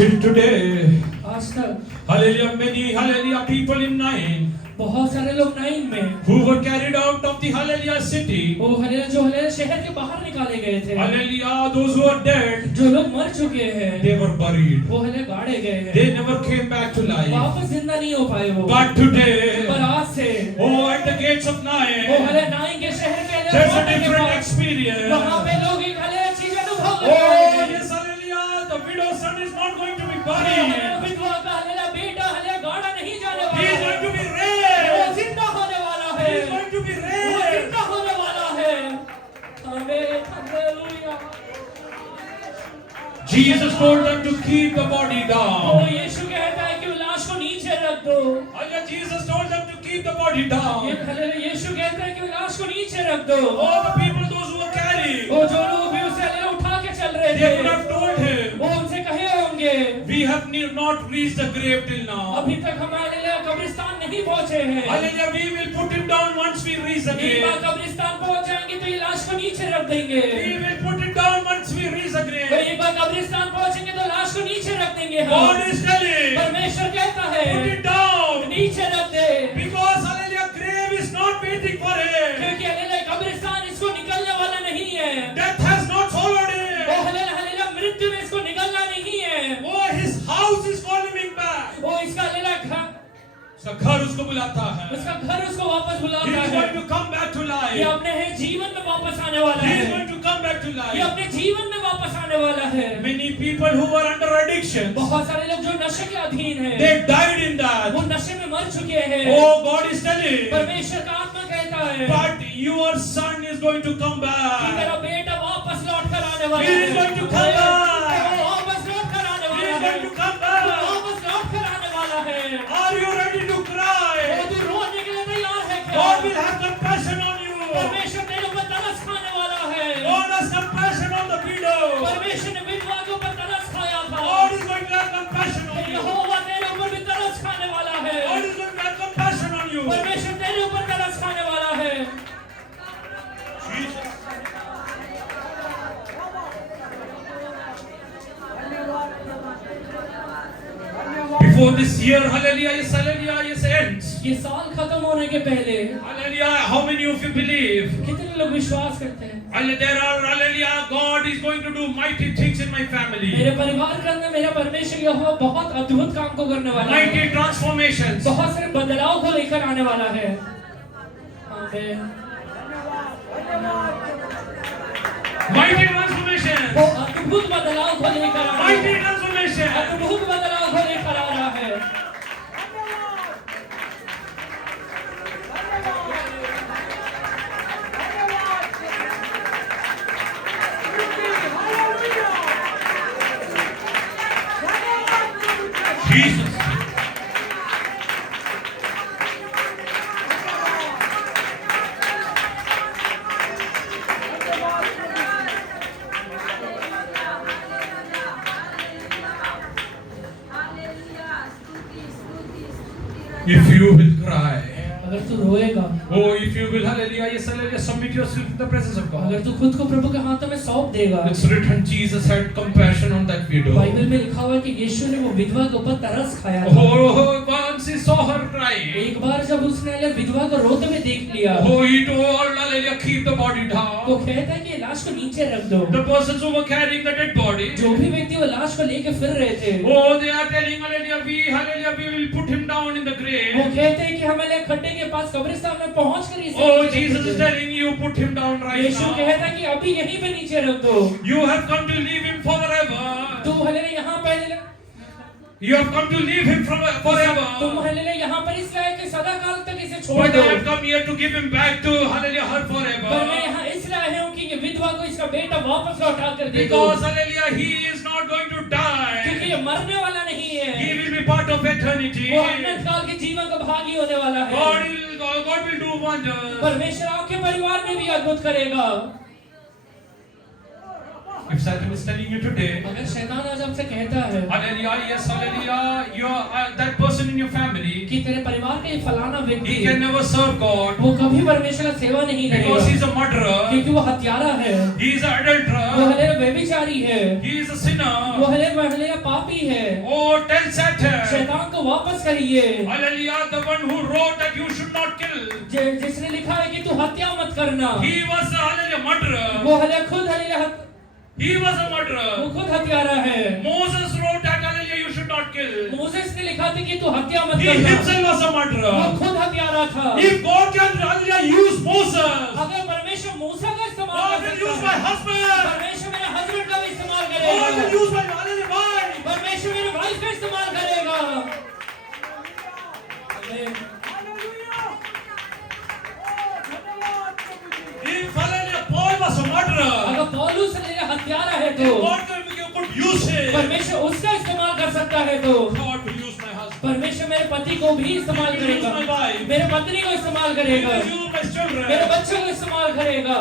till today आज तक hallelujah many hallelujah people in Nain बहुत सारे लोग नाइन में who were carried out of the hallelujah city वो हले जो हले शहर के बाहर निकाले गए थे, hallelujah those who are dead जो लोग मर चुके हैं they were buried वो हले गाड़े गए हैं, they never came back to life वापस जिंदा नहीं हो पाए वो। but today पर आज से oh at the gates of वो Nain हले नाइन के शहर के there's a लौटने के different बाद experience वहाँ पे लोग एक हले चीज अनुभव oh करते हैं। yes hallelujah the not going to be hallelujah, buried. विधवा का हालेलुया बेटा हालेलुया गाड़ा नहीं जाने He is वाला going to be है, raised. वो जिंदा होने वाला He है, is going to be वो raised. जिंदा होने वाला है। आमीन, hallelujah. Jesus told them to keep the body तो down. यीशु कहता है कि लाश को नीचे रख दो। Hallelujah. Jesus told them to keep the body down. यीशु कहता है कि लाश को नीचे रख दो। All the people, those who were carrying, वो जो लोग भी उसे हालेलुया उठा के चल रहे they could थे, have told him, वो उनसे कहे होंगे, we have not reached the grave till now. अभी तक हम हालेलुया कब्रिस्तान नहीं पहुंचे हैं। Hallelujah. We will put him down once we reach the एक बार grave. कब्रिस्तान पहुंच जाएंगे तो ये लाश को नीचे रख देंगे। We will put it down once we reach the तो grave. एक बार कब्रिस्तान पहुंचेंगे तो लाश को नीचे रख देंगे हम। God is telling, परमेश्वर कहता है put it down. नीचे रख दे, Because hallelujah, grave is not waiting for him. क्योंकि हालेलुया कब्रिस्तान इसको निकलने वाला नहीं है। Death has not followed वो him. हालेलुया मृत्यु में इसको निकलना नहीं है। Oh, his house is calling him back. वो इसका हालेलुया घर, उसका घर उसको बुलाता है. उसका घर उसको वापस He बुलाता is है। going to come back to ये life. अपने है जीवन में वापस आने वाला He is है। going to come back to ये life. अपने जीवन में वापस आने वाला है। Many people who were under addiction, बहुत सारे लोग जो नशे के अधीन हैं, they died in that. वो नशे में मर चुके हैं। Oh, God is telling, परमेश्वर का आत्मा कहता है but your son is going to come कि back. तेरा बेटा वापस लौट कर आने वाला He है। is going to come back. वो वापस लौट कर आने He वाला is है। going to come वो back. वापस लौट कर आने वाला है। Are you ready to वो cry? तू रोने के लिए तैयार है क्या? God will have compassion on you. परमेश्वर तेरे ऊपर तरस खाने वाला है। God has compassion on the widow. परमेश्वर ने विधवा के ऊपर तरस खाया था। God is going to have compassion on you. यहोवा तेरे ऊपर भी तरस खाने वाला है। God is going to have compassion on you. परमेश्वर तेरे ऊपर तरस खाने वाला है। Jesus. Before this year, hallelujah, yes ends. ये साल खत्म होने के पहले Hallelujah, how many of you believe? कितने लोग विश्वास करते हैं Hallelujah, God is going to do mighty things in my family. मेरे परिवार के अंदर मेरा परमेश्वर यहोवा बहुत अद्भुत काम को करने वाला है। Mighty transformations. बहुत सारे बदलाव को लेकर आने वाला है। आमीन। Mighty transformations. वो अद्भुत बदलाव को लेकर आ रहा Mighty है। transformations. अद्भुत बदलाव को लेकर आ रहा है। Jesus. If you will cry, अगर तू रोएगा, oh, if you will, hallelujah, submit yourself in the presence of God. अगर तू खुद को प्रभु के हाथों में सौंप देगा, It's written, Jesus had compassion on that widow. Bible में लिखा हुआ है कि यीशु ने वो विधवा के ऊपर तरस खाया था। Oh, once he saw her crying, एक बार जब उसने हालेलुया विधवा को रोते हुए देख लिया, oh, he told, hallelujah, keep the body वो down. कहता है कि लाश को नीचे रख दो। The persons who were carrying the dead body, जो भी व्यक्ति वो लाश को लेके फिर रहे थे, oh, they are telling, hallelujah, we will put him down in the वो grave. कहते हैं कि हम हालेलुया खड्डे के पास कब्रिस्तान में पहुंचकर इसे Oh, नीचे Jesus रख is देंगे। telling you, put him down right Yeshu now. कहता है कि अभी यहीं पे नीचे रख दो। You have come to leave him तू forever. हालेलुया यहाँ पे hallelujah You have come to leave him तुम forever. हालेलुया यहाँ पर इसलिए आए कि सदा काल तक इसे छोड़ But दो। I have come here to give him back to, hallelujah, her पर मैं forever. यहाँ इसलिए आया हूँ कि ये विधवा को इसका बेटा वापस लौटा कर दे दो, Because, hallelujah, he is not going to क्योंकि die. ये मरने वाला नहीं He है। will be part of eternity. वो अनंत काल के जीवन का भागी होने वाला है। God will do wonders. परमेश्वर आपके परिवार में भी अद्भुत करेगा। If Satan is telling you today, अगर शैतान आज आपसे कहता है hallelujah, yes, hallelujah, you are that person in your family, कि तेरे परिवार का ये फलाना व्यक्ति he can never serve God वो कभी परमेश्वर का सेवा नहीं because he करेगा, is a murderer, क्योंकि वो हत्यारा है, he is an वो adulterer, हालेलुया व्यभिचारी है, he is a वो sinner. हालेलुया पापी है। Oh, tell Satan, शैतान को वापस करिए, hallelujah, the one who wrote that you should not kill. जिसने लिखा है कि तू हत्या मत करना, He was a hallelujah murderer. वो हालेलुया खुद हालेलुया He was a वो murderer. खुद हत्यारा है। Moses wrote that hallelujah you should not kill. Moses ने लिखा था कि तू हत्या मत He करना, himself was a वो murderer. खुद हत्यारा था। If God can hallelujah use Moses, अगर परमेश्वर मूसा का इस्तेमाल God कर will use सकता my है, husband. परमेश्वर मेरे हस्बैंड का भी इस्तेमाल God will करेगा, use my hallelujah wife. परमेश्वर हत्यारा है तो God could use him. परमेश्वर उसका इस्तेमाल कर सकता है तो God will use my husband. परमेश्वर मेरे पति को भी इस्तेमाल He will use करेगा, my wife. मेरे पत्नी को इस्तेमाल He करेगा, will use my children. मेरे बच्चों को इस्तेमाल करेगा।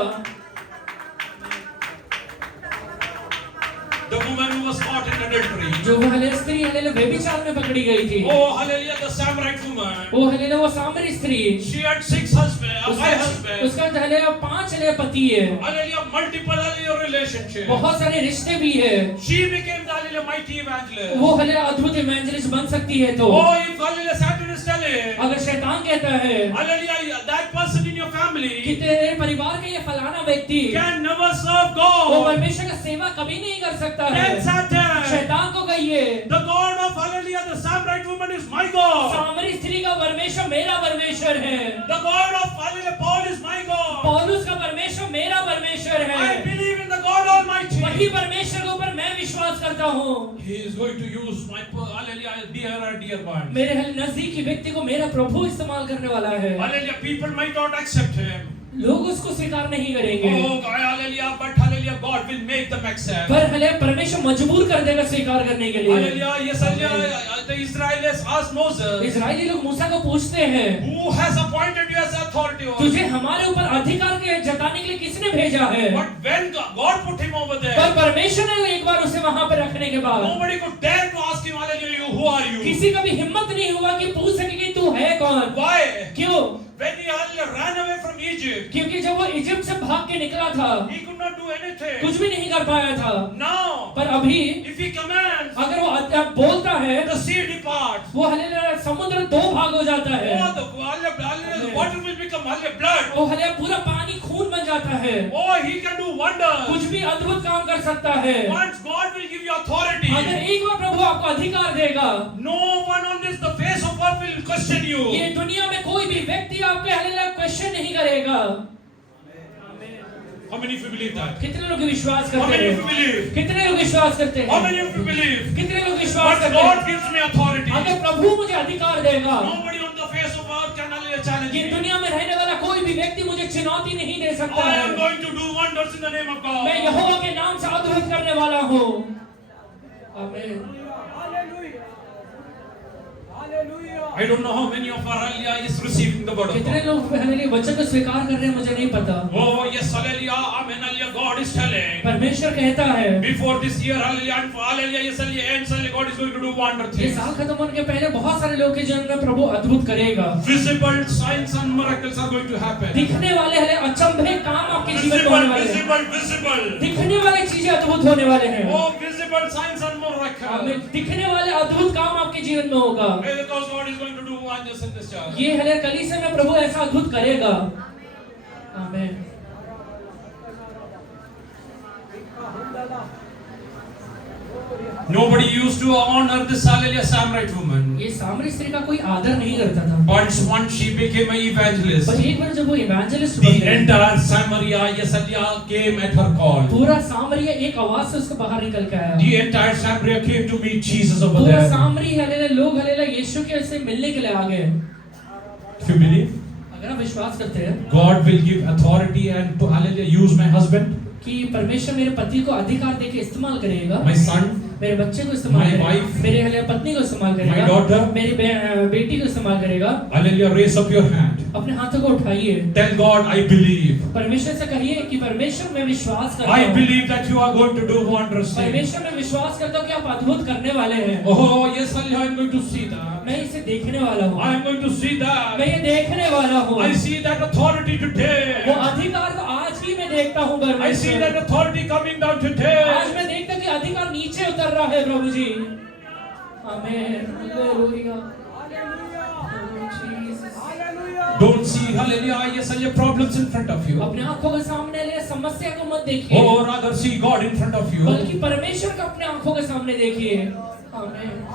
The woman who was caught in adultery. जो वो हले स्त्री हले व्यभिचार में पकड़ी गई थी, Oh, hallelujah, the Samarite woman. वो हले वो सामरी स्त्री, She had 5 husbands. उसका हले 5 हले पति है, Hallelujah, multiple hallelujah relationships. बहुत सारे रिश्ते भी है। She became the hallelujah mighty evangelist. वो हले अद्भुत इवेंजलिस्ट बन सकती है तो Oh, if hallelujah Satan is telling, अगर शैतान कहता है hallelujah, that person in your family कि तेरे परिवार का ये फलाना व्यक्ति can never serve वो God. परमेश्वर का सेवा कभी नहीं कर सकता है, Then Satan, शैतान को कहिए the God of hallelujah, the Samarite woman is my God. सामरी स्त्री का परमेश्वर मेरा परमेश्वर है, The God of hallelujah Paul is my God. पौलुस का परमेश्वर मेरा परमेश्वर I है, believe in the God Almighty. वही परमेश्वर के ऊपर मैं विश्वास करता हूँ। He is going to use my hallelujah dear one. मेरे नजदीकी व्यक्ति को मेरा प्रभु इस्तेमाल करने वाला है। Hallelujah, people might not accept him. लोग उसको स्वीकार नहीं करेंगे, Oh, hallelujah, but hallelujah, God will make them accept. पर हले परमेश्वर मजबूर कर देगा स्वीकार करने के लिए। Hallelujah, yes, hallelujah. The Israelites asked Moses, Israeli लोग मूसा को पूछते हैं, who has appointed you as authority over? तुझे हमारे ऊपर अधिकार के जताने के लिए किसने भेजा है? But when God put him over पर there, परमेश्वर ने एक बार उसे वहां पर रखने के बाद nobody could dare to ask him, hallelujah, who are you? किसी का भी हिम्मत नहीं हुआ कि पूछ सके कि तू है कौन। Why? क्यों? When he hallelujah ran away from Egypt, क्योंकि जब वो इजिप्ट से भाग के निकला था he could not do anything. कुछ भी नहीं कर पाया था, Now, पर अभी if he commands, अगर वो बोलता है the sea departs. वो हले समुद्र 2 भाग हो जाता है, Oh, the water will become blood. वो हले पूरा पानी खून बन जाता है, Oh, he can do wonders. कुछ भी अद्भुत काम कर सकता है। Once God will give you authority, अगर एक बार प्रभु आपको अधिकार देगा, no one on this the face of earth will question you. ये दुनिया में कोई भी व्यक्ति आपके हले क्वेश्चन नहीं करेगा। How many of you believe that? कितने लोग विश्वास How करते many of you हैं? believe? कितने लोग विश्वास करते How हैं? many of you believe? कितने लोग विश्वास Once करते God हैं? gives me authority, अगर प्रभु मुझे अधिकार देगा, nobody on the face of earth can hallelujah challenge ये me. दुनिया में रहने वाला कोई भी व्यक्ति मुझे चुनौती नहीं दे सकता I है। am going to do wonders in the name of God. मैं यहोवा के नाम से अद्भुत करने वाला हूँ। आमीन। I don't know how many of our hallelujah is receiving the word of कितने God. लोग हमारे वचन को स्वीकार कर रहे हैं मुझे नहीं पता। Oh yes, hallelujah, amen, hallelujah. God is telling. परमेश्वर कहता है Before this year, hallelujah, and hallelujah, yes, hallelujah, ends, hallelujah, God is going to do wonder ये things. साल खत्म होने के पहले बहुत सारे लोग के जीवन में प्रभु अद्भुत करेगा। Visible signs and miracles are going to happen. दिखने वाले हले अचंभे काम आपके जीवन में होने वाले हैं। Visible. दिखने वाली चीजें अद्भुत होने वाले हैं। Oh, visible signs and miracles. आमीन। दिखने वाले अद्भुत काम आपके जीवन में होगा। Because God is going to do wonders in this church. ये हले कलीसिया में प्रभु ऐसा अद्भुत करेगा। आमीन। Nobody used to honor this hallelujah Samarite woman. ये सामरी स्त्री का कोई आदर नहीं करता था, Once she became an evangelist, पर एक बार जब वो इवेंजलिस्ट the बन गई, entire Samaria, yes, hallelujah, came at her call. पूरा सामरिया एक आवाज से उसको बाहर निकल के आया। The entire Samaria came to meet Jesus over पूरा there. सामरी हले लोग हले यीशु के से मिलने के लिए आ गए। If you believe, अगर आप विश्वास करते हैं God will give authority and to hallelujah use my husband, कि परमेश्वर मेरे पति को अधिकार देके इस्तेमाल करेगा, my son, मेरे बच्चे को इस्तेमाल My करेगा, wife, मेरे हले पत्नी को इस्तेमाल my करेगा, daughter, मेरी बेटी को इस्तेमाल करेगा। hallelujah, raise up your hand. अपने हाथों को उठाइए, Tell God, I believe. परमेश्वर से कहिए कि परमेश्वर मैं विश्वास करता I हूँ, believe that you are going to do wondrous things. परमेश्वर मैं विश्वास करता हूँ कि आप अद्भुत करने वाले हैं। Oh, yes, hallelujah, I am going to see that. मैं इसे देखने वाला हूँ, I am going to see that. मैं ये देखने वाला हूँ। I see that authority वो today. अधिकार को आज ही मैं देखता हूँ I see परमेश्वर। that authority coming down आज today. मैं देखता हूँ कि अधिकार नीचे उतर रहा है प्रभु जी। आमीन। Hallelujah. Don't see, hallelujah, yes, hallelujah, problems in front of you. अपने आंखों के सामने ले समस्या को मत देखिए, Oh, rather see God in front of you. बल्कि परमेश्वर को अपने आंखों के सामने देखिए। आमीन।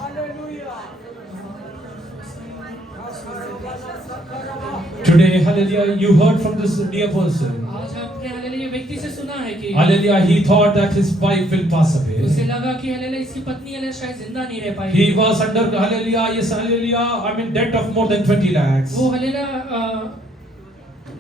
Today, hallelujah, you heard from this dear person. आज आपने हालेलुया व्यक्ति से सुना है कि Hallelujah, he thought that his wife will pass away. उसे लगा कि हालेलुया इसकी पत्नी हालेलुया शायद जिंदा नहीं रह पाएगी। He was under, hallelujah, yes, hallelujah, I mean, debt of more than 20 lakhs. वो hallelujah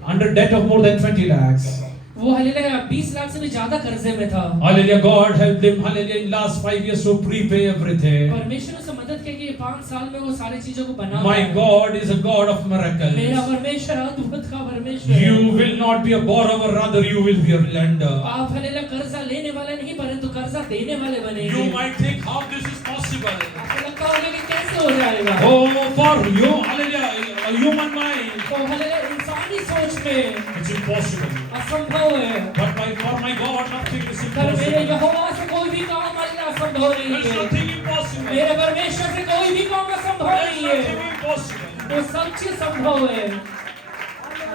Under debt of more than 20 lakhs. वो हालेलुया 20 लाख से भी ज्यादा कर्जे में था। Hallelujah. God helped him, hallelujah, in last 5 years to prepay everything. परमेश्वर ने उसे मदद की कि 5 साल में वो सारी चीजों को बना My God is a God of मेरा miracles. परमेश्वर अद्भुत का परमेश्वर है। You will not be a borrower, rather you will be a lender. आप हालेलुया कर्जा लेने वाले नहीं परंतु कर्जा देने वाले बनेंगे। You might think how this is possible. आपको लगता होगा कि कैसे हो जाएगा? Oh, for you, hallelujah, a human mind, तो हालेलुया इंसानी सोच में it's impossible. असंभव है। But for my God, nothing is पर मेरे impossible. यहोवा से कोई भी काम हालेलुया असंभव नहीं There's है। nothing impossible. मेरे परमेश्वर से कोई भी काम असंभव There's नहीं है। nothing impossible. वो सब चीज संभव है।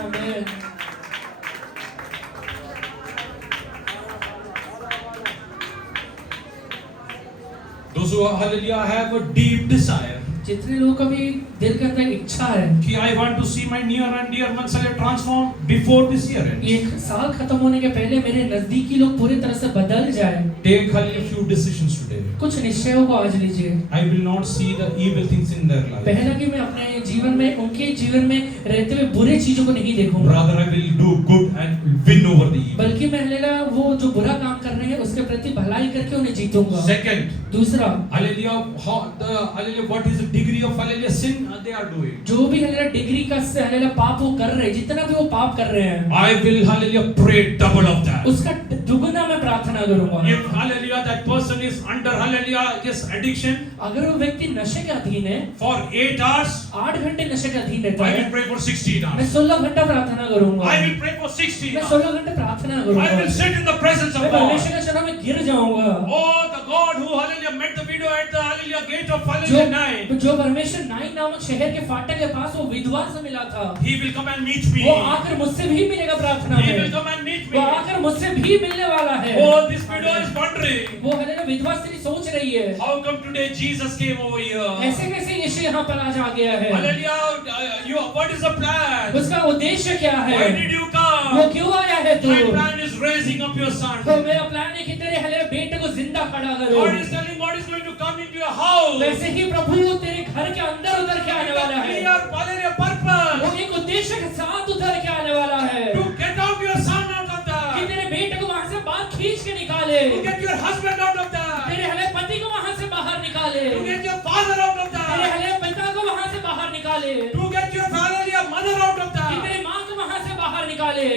आमीन। Those who, hallelujah, have a deep desire. जितने लोगों का भी दिल के अंदर इच्छा है कि I want to see my near and dear ones transform before this year ends. ये साल खत्म होने के पहले मेरे नजदीकी लोग पूरी तरह से बदल जाए। Take a few decisions today. कुछ निश्चयों को आज लीजिए। I will not see the evil things in their life. पहला कि मैं अपने जीवन में उनके जीवन में रहते हुए बुरे चीजों को नहीं देखूंगा। Rather, I will do good and win over the evil. बल्कि मैं हालेलुया वो जो बुरा काम कर रहे हैं उसके प्रति भलाई करके उन्हें जीतूंगा। Second, दूसरा hallelujah, hallelujah, what is the degree of hallelujah sin they are doing? जो भी हालेलुया डिग्री का हालेलुया पाप वो कर रहे हैं, जितना भी वो पाप कर रहे हैं, I will hallelujah pray double of that. उसका दुगना मैं प्रार्थना करूंगा। If hallelujah that person is under hallelujah yes addiction अगर वो व्यक्ति नशे के अधीन है, for 8 hours, 8 घंटे नशे के अधीन रहता I है, will pray for 16 मैं hours. 16 घंटा प्रार्थना करूंगा। I will pray for 16 मैं hours. 16 घंटे प्रार्थना I करूंगा। will sit in the presence of मैं God. परमेश्वर के चरणों में गिर जाऊंगा। Oh, the God who hallelujah met the widow at the hallelujah gate of hallelujah night. जो परमेश्वर नाइन नामक शहर के फाटक के पास वो विधवा से मिला था, He will come and meet me. वो आकर मुझसे भी मिलेगा प्रार्थना He will में। come and meet वो me. आकर मुझसे भी मिलने वाला है। Oh, this widow is wondering, वो हालेलुया विधवा स्त्री सोच रही है, how come today Jesus came over here? ऐसे कैसे यीशु यहाँ पर आज आ गया है? Hallelujah, what is the plan? उसका उद्देश्य क्या है? Why did you वो come? क्यों आया है तू? My plan is raising up your son. तो मेरा प्लान है कि तेरे हालेलुया बेटे को जिंदा खड़ा करूं। God is telling God is going to come into your house. वैसे ही प्रभु तेरे घर के अंदर उतर के आने वाला है। Clear hallelujah purpose. वो एक उद्देश्य के साथ उतर के आने वाला है To get out your son out of कि that. तेरे बेटे को वहां से बाहर खींच के निकाले, To get your husband out of that. तेरे हालेलुया पति को वहां से बाहर निकाले, To get your father out of तेरे that. हालेलुया पिता को वहां से बाहर निकाले, To get your hallelujah mother out of कि that. तेरी माँ को वहां से बाहर निकाले।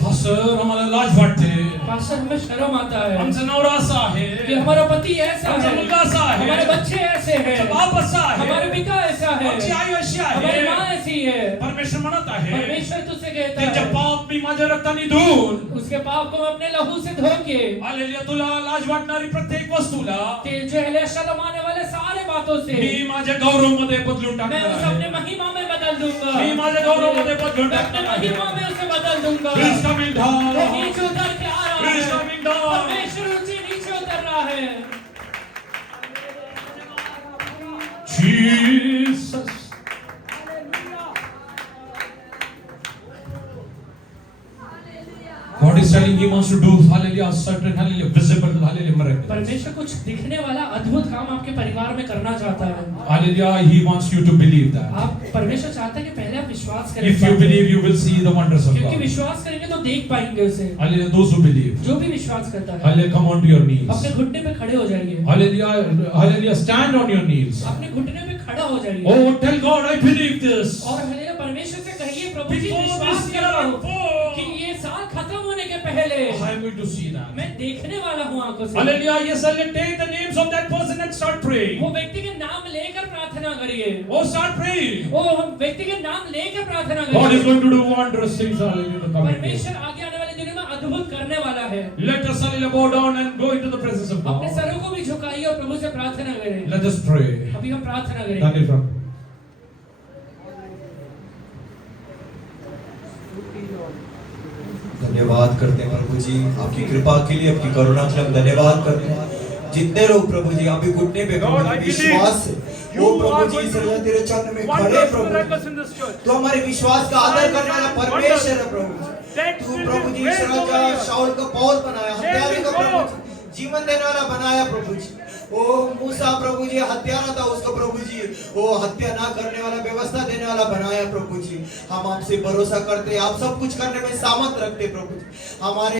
Pastor, हमारा लाज वाटते. पास्टर हमें शर्म आता है हमसे नवरा सा कि है. हमारा पति ऐसा हमसे है, मुलगा सा है. हमारे बच्चे ऐसे हैं, हमसे बाप असा है. हमारे पिता ऐसा है, आमची आई अशी हमारी माँ आहे. ऐसी है। परमेश्वर म्हणत आहे परमेश्वर तुझसे कहता त्यांचे है पाप मी माझ्या रक्ताने धुवून उसके पाप को मैं अपने लहू से धो के हालेलुया तुला लाज वाटणारी प्रत्येक वस्तूला कि जो हालेलुया शर्म आने वाले सारे बातों से मी माझ्या गौरवमध्ये बदलून मैं टाकणार उसे आहे. अपने महिमा में बदल दूंगा। मी माझ्या गौरवमध्ये बदलून मैं अपने टाकणार आहे. महिमा में उसे बदल दूंगा। He is coming वो down. नीचे उतर के आ रहा He is है। coming down. परमेश्वर नीचे उतर रहा है। Jesus. God is telling he wants to do hallelujah certain hallelujah visible hallelujah miracles. परमेश्वर कुछ दिखने वाला अद्भुत काम आपके परिवार में करना चाहता है। Hallelujah, he wants you to believe that. आप परमेश्वर चाहता है कि पहले आप विश्वास करें। If you believe, you will see the wonders of क्योंकि God. विश्वास करेंगे तो देख पाएंगे उसे। Hallelujah, those who believe. जो भी विश्वास करता है Hallelujah, come on to your knees. अपने घुटने पे खड़े हो जाइए। Hallelujah, hallelujah, stand on your knees. अपने घुटने पे खड़ा हो जाइए Oh, tell God, I believe this. और हालेलुया परमेश्वर से कहिए प्रभु जी Before विश्वास this year करता हूँ unfolds, कि ये साल खत्म होने के पहले I am going to see that. मैं देखने वाला हूँ आंखों से। Hallelujah, yes, hallelujah, take the names of that person and start praying. वो व्यक्ति के नाम लेकर प्रार्थना करिए। Oh, start praying. वो व्यक्ति के नाम लेकर प्रार्थना God is करिए। going to do wondrous things, hallelujah, in the coming days. परमेश्वर आगे आने वाले दिनों में अद्भुत करने वाला है। Let us, hallelujah, bow down and go into the presence of अपने God. सरों को भी झुकाइए और प्रभु से प्रार्थना करें। Let us pray. अभी हम प्रार्थना करें। Daniel from. धन्यवाद करते हैं प्रभु जी आपकी कृपा के लिए, आपकी करुणा के लिए हम धन्यवाद करते हैं। जितने लोग प्रभु जी अभी घुटने पे Lord, I विश्वास से believe वो you Prabhu are ji going to सदा तेरे चरण में खड़े Wondrous Prabhu miracles in this church. तो हमारे विश्वास का आदर करने वाला परमेश्वर है प्रभु That तू will Prabhu be ji raised सदा over here. शाऊल को पौल बनाया, Let हत्यारे me को go. प्रभु जी जीवन देने वाला बनाया प्रभु जी। ओ मूसा प्रभु जी हत्यारा था उसको प्रभु जी वो हत्या ना करने वाला व्यवस्था देने वाला बनाया प्रभु जी। हम आपसे भरोसा करते, आप सब कुछ करने में सामर्थ रखते प्रभु जी। हमारे